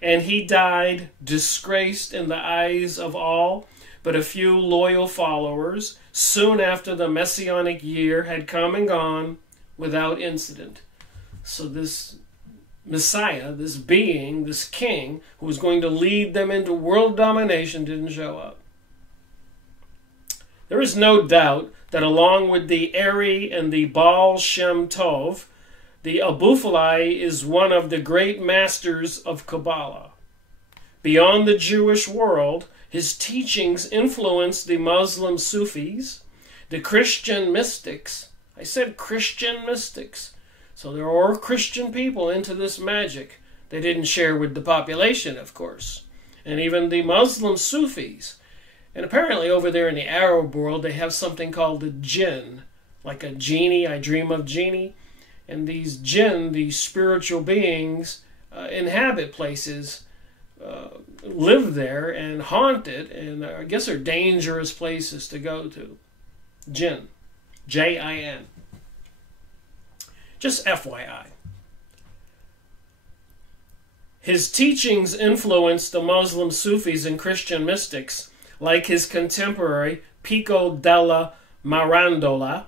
and he died disgraced in the eyes of all but a few loyal followers soon after the Messianic year had come and gone without incident. So this Messiah, this being, this king, who was going to lead them into world domination, didn't show up. There is no doubt that along with the Eri and the Baal Shem Tov, The Abufalai is one of the great masters of Kabbalah. Beyond the Jewish world, his teachings influenced the Muslim Sufis, the Christian mystics. I said Christian mystics. So there are Christian people into this magic. They didn't share with the population, of course. And even the Muslim Sufis. And apparently over there in the Arab world, they have something called the jinn. Like a genie, I dream of genie. And these jinn, these spiritual beings, inhabit places, live there and haunt it. And I guess are dangerous places to go to. Jinn. J-I-N. Just FYI. His teachings influenced the Muslim Sufis and Christian mystics, like his contemporary Pico della Mirandola.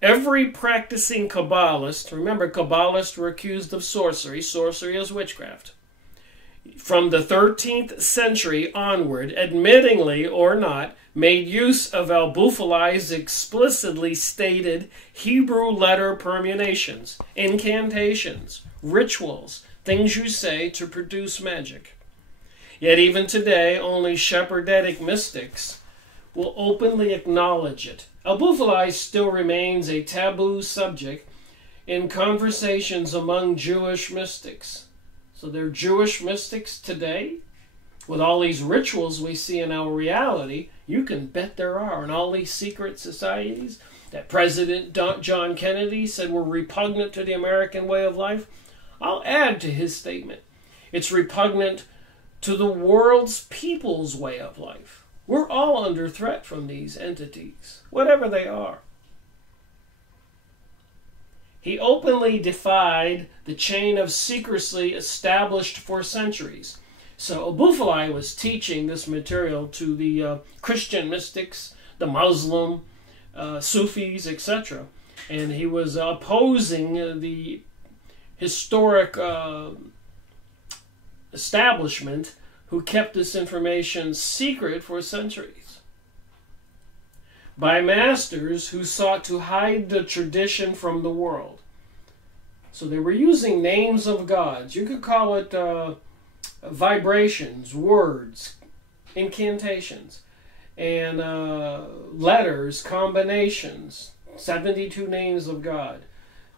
Every practicing Kabbalist, remember Kabbalists were accused of sorcery. Sorcery is witchcraft. From the 13th century onward, admittingly or not, made use of Al-Bufalai's explicitly stated Hebrew letter permutations, incantations, rituals, things you say to produce magic. Yet even today, only Shepherdetic mystics will openly acknowledge it. Al-Bufalai still remains a taboo subject in conversations among Jewish mystics. So they're Jewish mystics today. With all these rituals we see in our reality, you can bet there are. And all these secret societies that President John Kennedy said were repugnant to the American way of life, I'll add to his statement. It's repugnant to the world's people's way of life. We're all under threat from these entities, whatever they are. He openly defied the chain of secrecy established for centuries. So Abufalai was teaching this material to the Christian mystics, the Muslim, Sufis, etc. And he was opposing the historic establishment who kept this information secret for centuries. By masters who sought to hide the tradition from the world. So they were using names of gods. You could call it vibrations, words, incantations, and letters, combinations, 72 names of God.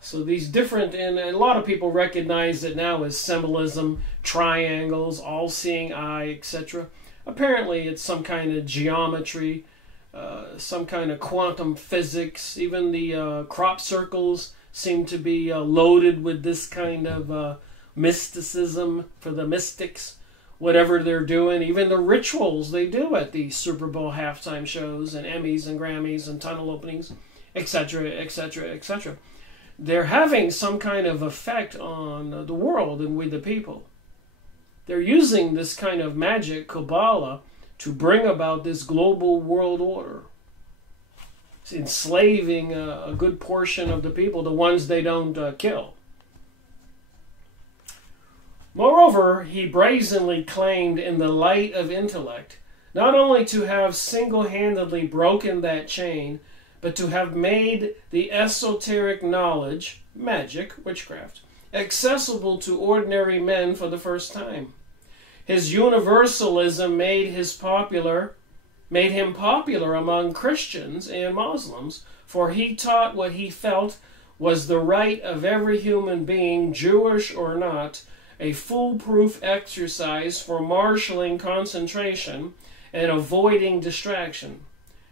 So these different, and a lot of people recognize it now as symbolism, triangles, all-seeing eye, etc. Apparently it's some kind of geometry, some kind of quantum physics. Even the crop circles seem to be loaded with this kind of mysticism for the mystics, whatever they're doing. Even the rituals they do at these Super Bowl halftime shows and Emmys and Grammys and tunnel openings, etc., etc., etc. They're having some kind of effect on the world and with the people. They're using this kind of magic, Kabbalah, to bring about this global world order. It's enslaving a good portion of the people, the ones they don't kill. Moreover, he brazenly claimed in the light of intellect not only to have single-handedly broken that chain, but to have made the esoteric knowledge, magic, witchcraft, accessible to ordinary men for the first time. His universalism made him popular among Christians and Muslims, for he taught what he felt was the right of every human being, Jewish or not, a foolproof exercise for marshaling concentration and avoiding distraction.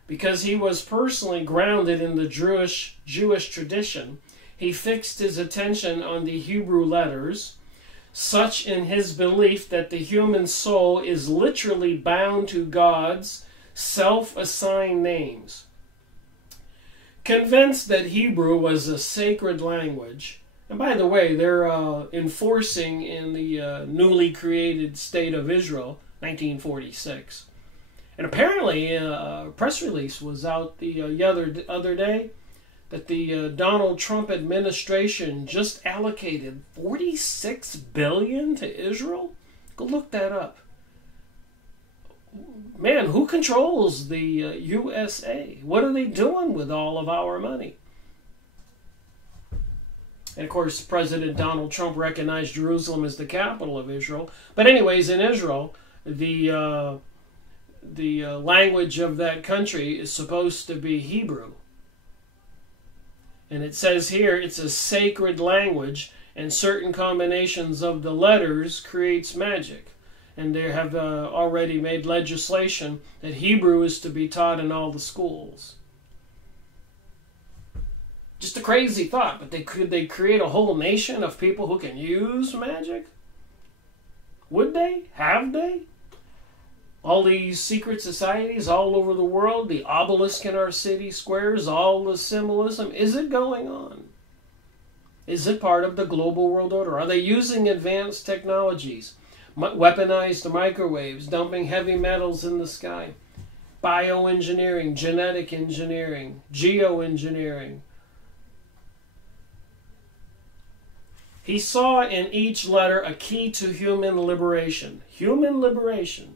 Because he was personally grounded in the Jewish tradition, he fixed his attention on the Hebrew letters, such in his belief that the human soul is literally bound to God's self-assigned names. Convinced that Hebrew was a sacred language, and by the way, they're enforcing in the newly created state of Israel, 1946. And apparently a press release was out the other day that the Donald Trump administration just allocated $46 billion to Israel. Go look that up. Man, who controls the USA? What are they doing with all of our money? And of course, President Donald Trump recognized Jerusalem as the capital of Israel. But anyways, in Israel, the language of that country is supposed to be Hebrew. And it says here it's a sacred language, and certain combinations of the letters creates magic. And they have already made legislation that Hebrew is to be taught in all the schools. Just a crazy thought, but could they create a whole nation of people who can use magic? Would they? Have they? All these secret societies all over the world, the obelisk in our city squares, all the symbolism, is it going on? Is it part of the global world order? Are they using advanced technologies, weaponized microwaves, dumping heavy metals in the sky, bioengineering, genetic engineering, geoengineering? He saw in each letter a key to human liberation. Human liberation.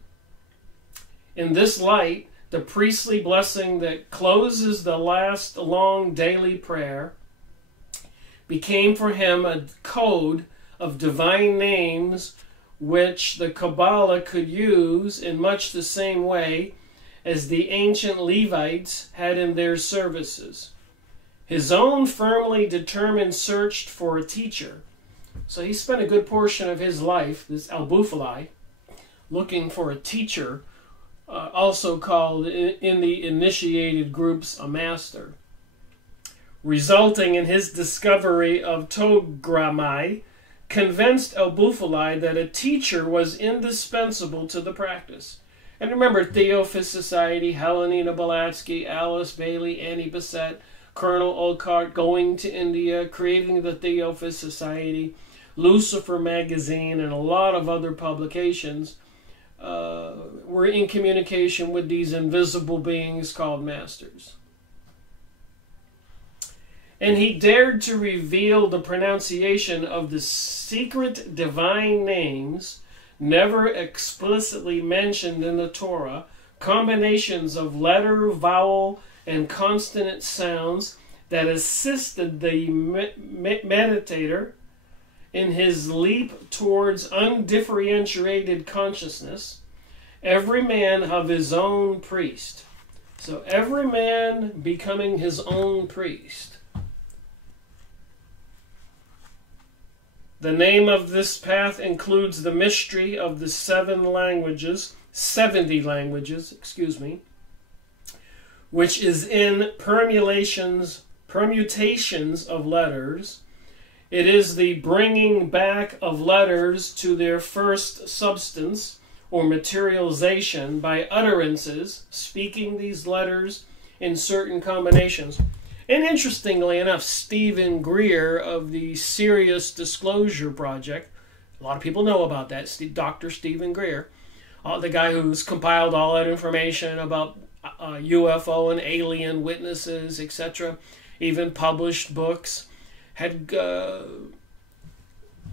In this light, the priestly blessing that closes the last long daily prayer became for him a code of divine names which the Kabbalah could use in much the same way as the ancient Levites had in their services. His own firmly determined search for a teacher. So he spent a good portion of his life, this Al-Bufali, looking for a teacher, also called in the initiated groups a master, resulting in his discovery of Togramai, convinced Al-Bufali that a teacher was indispensable to the practice. And remember, Theosophical Society, Helena Blavatsky, Alice Bailey, Annie Besant, Colonel Olcott going to India, creating the Theosophical Society, Lucifer magazine, and a lot of other publications were in communication with these invisible beings called masters. And he dared to reveal the pronunciation of the secret divine names never explicitly mentioned in the Torah, combinations of letter, vowel, and consonant sounds that assisted the meditator in his leap towards undifferentiated consciousness, every man of his own priest. So every man becoming his own priest. The name of this path includes the mystery of the 70 languages, which is in permutations of letters. It is the bringing back of letters to their first substance or materialization by utterances, speaking these letters in certain combinations. And interestingly enough, Stephen Greer of the Serious Disclosure Project, a lot of people know about that, Dr. Stephen Greer, the guy who's compiled all that information about UFO and alien witnesses, etc., even published books, had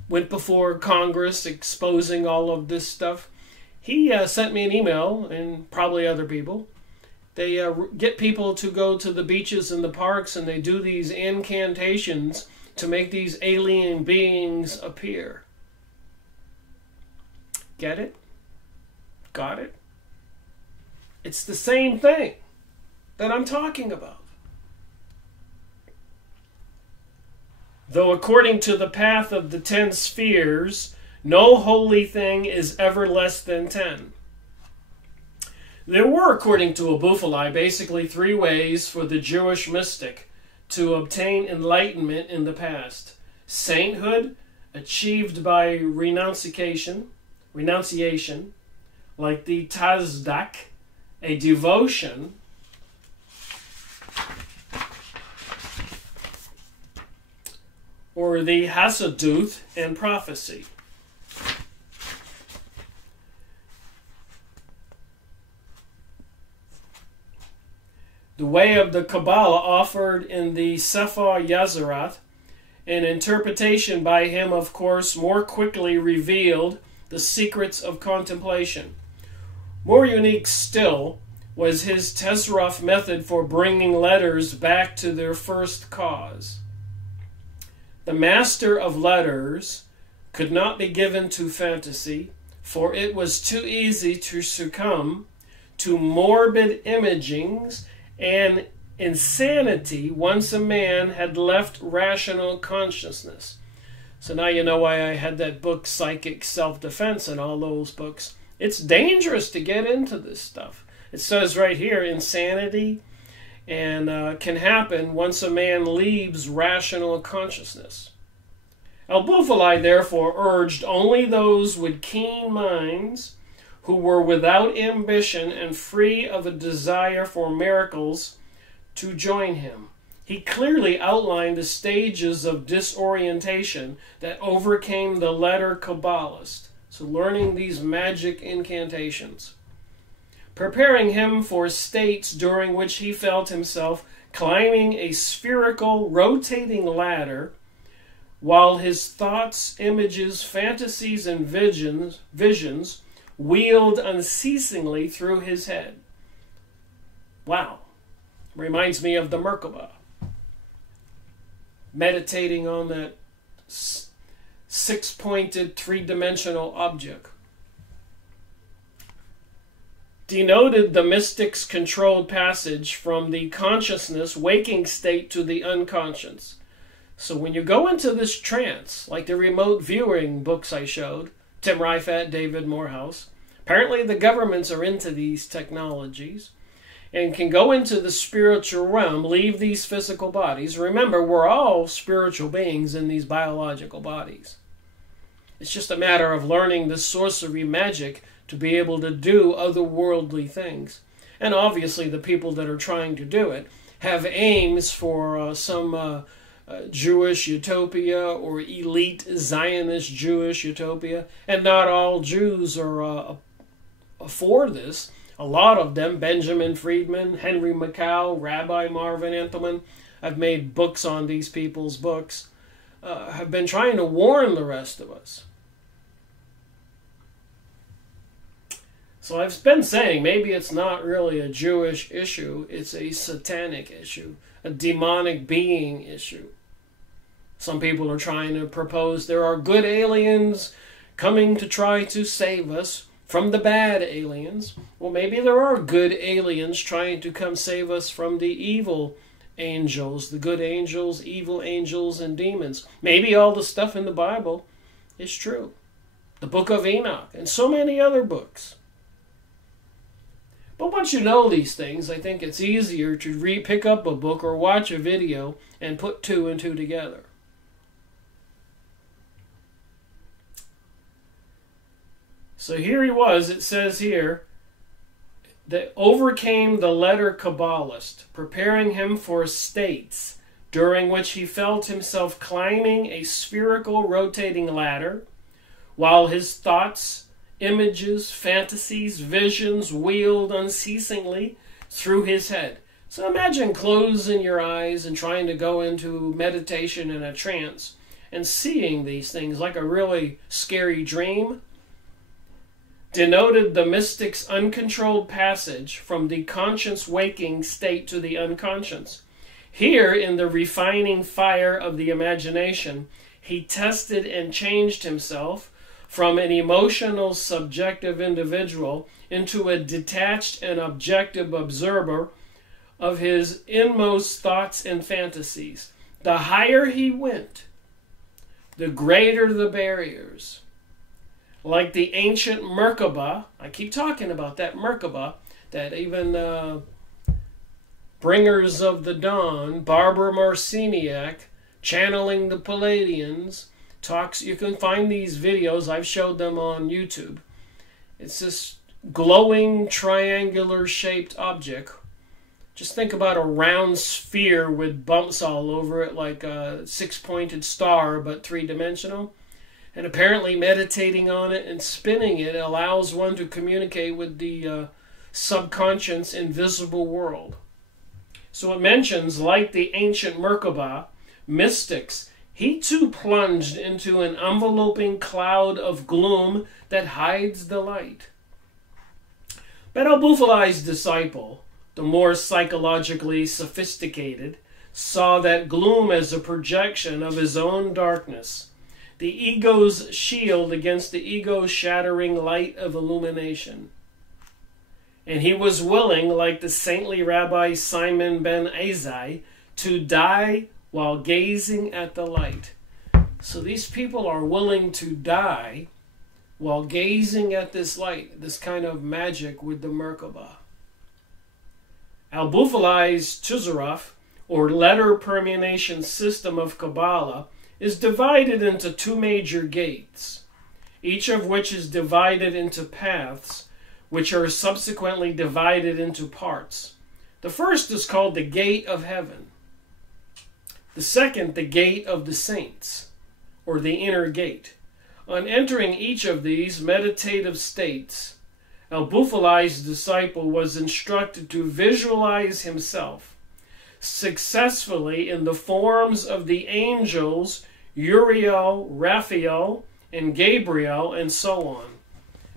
went before Congress exposing all of this stuff. He sent me an email, and probably other people. They get people to go to the beaches and the parks, and they do these incantations to make these alien beings appear. Get it? Got it? It's the same thing that I'm talking about. Though according to the path of the 10 spheres, no holy thing is ever less than 10. There were, according to Al-Bufali, basically 3 ways for the Jewish mystic to obtain enlightenment in the past. Sainthood, achieved by renunciation, like the Tazdak, a devotion, or the Hasaduth and prophecy. The way of the Kabbalah offered in the Sefer Yazarat, an interpretation by him, of course, more quickly revealed the secrets of contemplation. More unique still was his Tesraf method for bringing letters back to their first cause. The master of letters could not be given to fantasy, for it was too easy to succumb to morbid imagings and insanity once a man had left rational consciousness. So now you know why I had that book, Psychic Self-Defense, and all those books. It's dangerous to get into this stuff. It says right here, insanity and can happen once a man leaves rational consciousness. Al-Bufali therefore urged only those with keen minds who were without ambition and free of a desire for miracles to join him. He clearly outlined the stages of disorientation that overcame the letter Kabbalist. So learning these magic incantations, preparing him for states during which he felt himself climbing a spherical, rotating ladder, while his thoughts, images, fantasies, and visions wheeled unceasingly through his head. Wow. Reminds me of the Merkaba. Meditating on that six-pointed, three-dimensional object. Denoted the mystic's controlled passage from the consciousness waking state to the unconscious. So when you go into this trance, like the remote viewing books I showed, Tim Rifat, David Morehouse, apparently the governments are into these technologies and can go into the spiritual realm, leave these physical bodies. Remember, we're all spiritual beings in these biological bodies. It's just a matter of learning the sorcery magic to be able to do otherworldly things. And obviously the people that are trying to do it have aims for some Jewish utopia or elite Zionist Jewish utopia. And not all Jews are for this. A lot of them, Benjamin Friedman, Henry Macau, Rabbi Marvin Entleman, I've made books on these people's books, have been trying to warn the rest of us. So I've been saying maybe it's not really a Jewish issue, it's a satanic issue, a demonic being issue. Some people are trying to propose there are good aliens coming to try to save us from the bad aliens. Well, maybe there are good aliens trying to come save us from the evil angels, the good angels, evil angels, and demons. Maybe all the stuff in the Bible is true. The Book of Enoch and so many other books. But once you know these things, I think it's easier to pick up a book or watch a video and put two and two together. So here he was, it says here, that overcame the letter Kabbalist, preparing him for states during which he felt himself climbing a spherical rotating ladder, while his thoughts, images, fantasies, visions wheeled unceasingly through his head. So imagine closing your eyes and trying to go into meditation in a trance and seeing these things like a really scary dream. Denoted the mystic's uncontrolled passage from the conscious waking state to the unconscious. Here, in the refining fire of the imagination, he tested and changed himself from an emotional, subjective individual into a detached and objective observer of his inmost thoughts and fantasies. The higher he went, the greater the barriers. Like the ancient Merkaba, I keep talking about that Merkaba, that even Bringers of the Dawn, Barbara Marciniak, channeling the Palladians, talks. You can find these videos, I've showed them on YouTube. It's this glowing triangular shaped object. Just think about a round sphere with bumps all over it like a six-pointed star, but three-dimensional. And apparently meditating on it and spinning it allows one to communicate with the subconscious invisible world. So it mentions, like the ancient Merkaba, mystics, he too plunged into an enveloping cloud of gloom that hides the light. But Al-Bufali's disciple, the more psychologically sophisticated, saw that gloom as a projection of his own darkness, the ego's shield against the ego-shattering light of illumination. And he was willing, like the saintly Rabbi Simon ben Azai, to die while gazing at the light. So these people are willing to die while gazing at this light, this kind of magic with the Merkabah. Al-Bufalai's Tuzaraf, or letter permutation system of Kabbalah, is divided into two major gates, each of which is divided into paths, which are subsequently divided into parts. The first is called the Gate of Heaven. The second, the Gate of the Saints, or the Inner Gate. On entering each of these meditative states, Al-Bufalai's disciple was instructed to visualize himself successfully in the forms of the angels Uriel, Raphael, and Gabriel, and so on.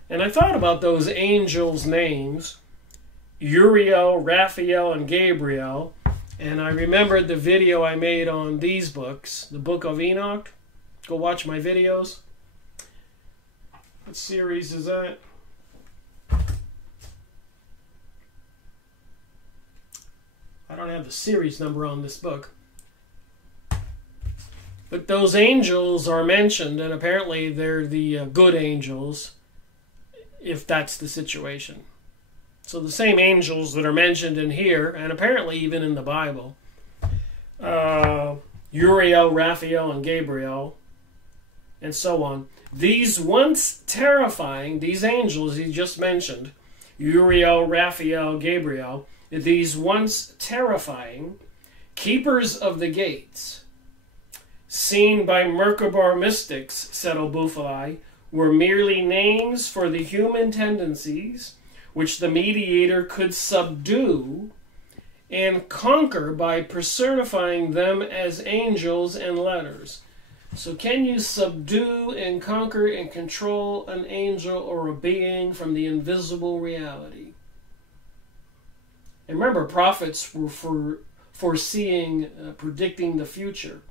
And I thought about those angels' names, Uriel, Raphael, and Gabriel, and I remembered the video I made on these books, the Book of Enoch. Go watch my videos. What series is that? I don't have the series number on this book. But those angels are mentioned, and apparently they're the good angels, if that's the situation. So the same angels that are mentioned in here, and apparently even in the Bible, Uriel, Raphael, and Gabriel, and so on. These once terrifying, these angels he just mentioned, Uriel, Raphael, Gabriel, these once terrifying keepers of the gates, seen by Merkabah mystics, said Al-Bufalai, were merely names for the human tendencies which the mediator could subdue and conquer by personifying them as angels and letters. So can you subdue and conquer and control an angel or a being from the invisible reality? And remember, prophets were foreseeing, predicting the future.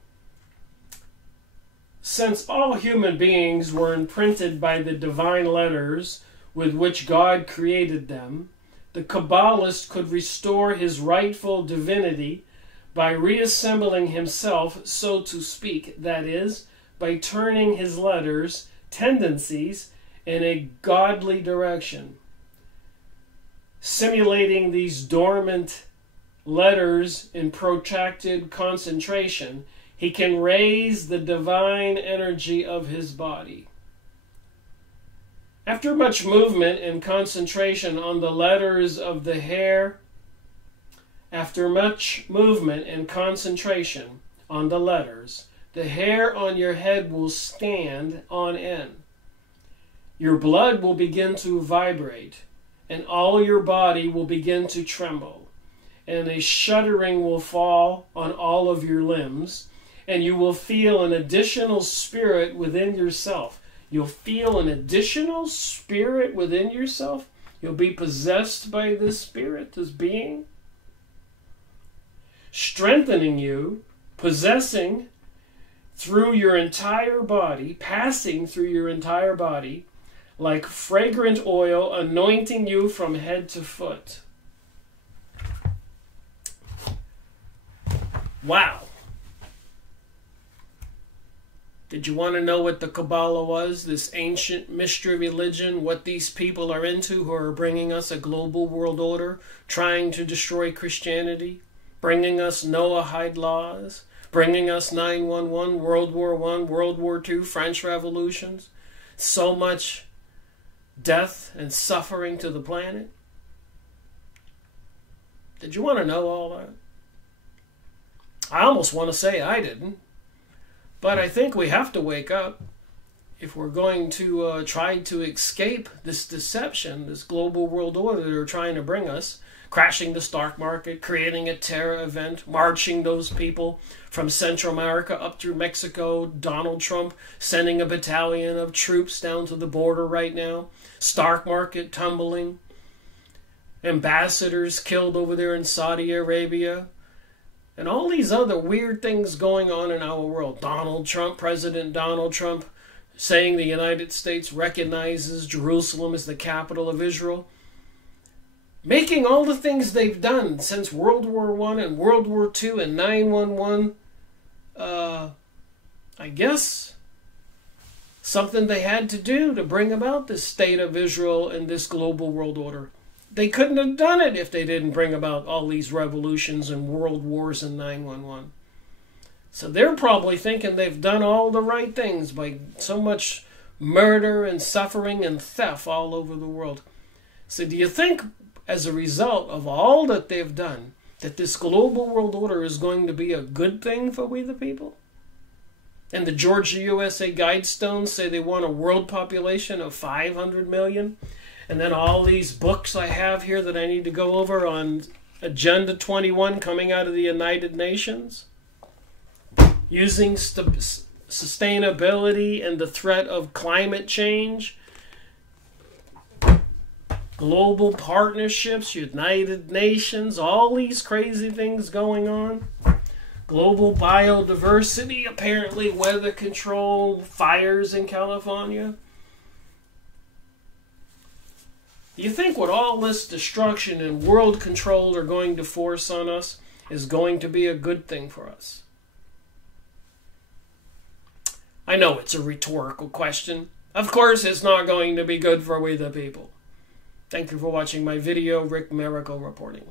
Since all human beings were imprinted by the divine letters with which God created them, the Kabbalist could restore his rightful divinity by reassembling himself, so to speak, that is, by turning his letters, tendencies, in a godly direction. Simulating these dormant letters in protracted concentration, he can raise the divine energy of his body. After much movement and concentration on the letters of the hair, the hair on your head will stand on end. Your blood will begin to vibrate, and all your body will begin to tremble, and a shuddering will fall on all of your limbs, and you will feel an additional spirit within yourself. You'll feel an additional spirit within yourself. You'll be possessed by this spirit, this being, strengthening you, possessing through your entire body, passing through your entire body, like fragrant oil, anointing you from head to foot. Wow. Did you want to know what the Kabbalah was, this ancient mystery religion, what these people are into who are bringing us a global world order, trying to destroy Christianity, bringing us Noahide laws, bringing us 9/11, World War I, World War II, French revolutions, so much death and suffering to the planet? Did you want to know all that? I almost want to say I didn't. But I think we have to wake up if we're going to try to escape this deception, this global world order they're trying to bring us, crashing the stock market, creating a terror event, marching those people from Central America up through Mexico, Donald Trump sending a battalion of troops down to the border right now, stock market tumbling, ambassadors killed over there in Saudi Arabia, and all these other weird things going on in our world. Donald Trump, President Donald Trump, saying the United States recognizes Jerusalem as the capital of Israel. Making all the things they've done since World War I and World War II and 9/11, I guess, something they had to do to bring about this state of Israel and this global world order. They couldn't have done it if they didn't bring about all these revolutions and world wars and 9/11. So they're probably thinking they've done all the right things by so much murder and suffering and theft all over the world. So do you think, as a result of all that they've done, that this global world order is going to be a good thing for we the people? And the Georgia USA Guidestones say they want a world population of 500 million. And then all these books I have here that I need to go over on Agenda 21 coming out of the United Nations, using sustainability and the threat of climate change, global partnerships, United Nations, all these crazy things going on. Global biodiversity, apparently weather control, fires in California. Do you think what all this destruction and world control are going to force on us is going to be a good thing for us? I know it's a rhetorical question. Of course it's not going to be good for we the people. Thank you for watching my video. Rick Miracle reporting.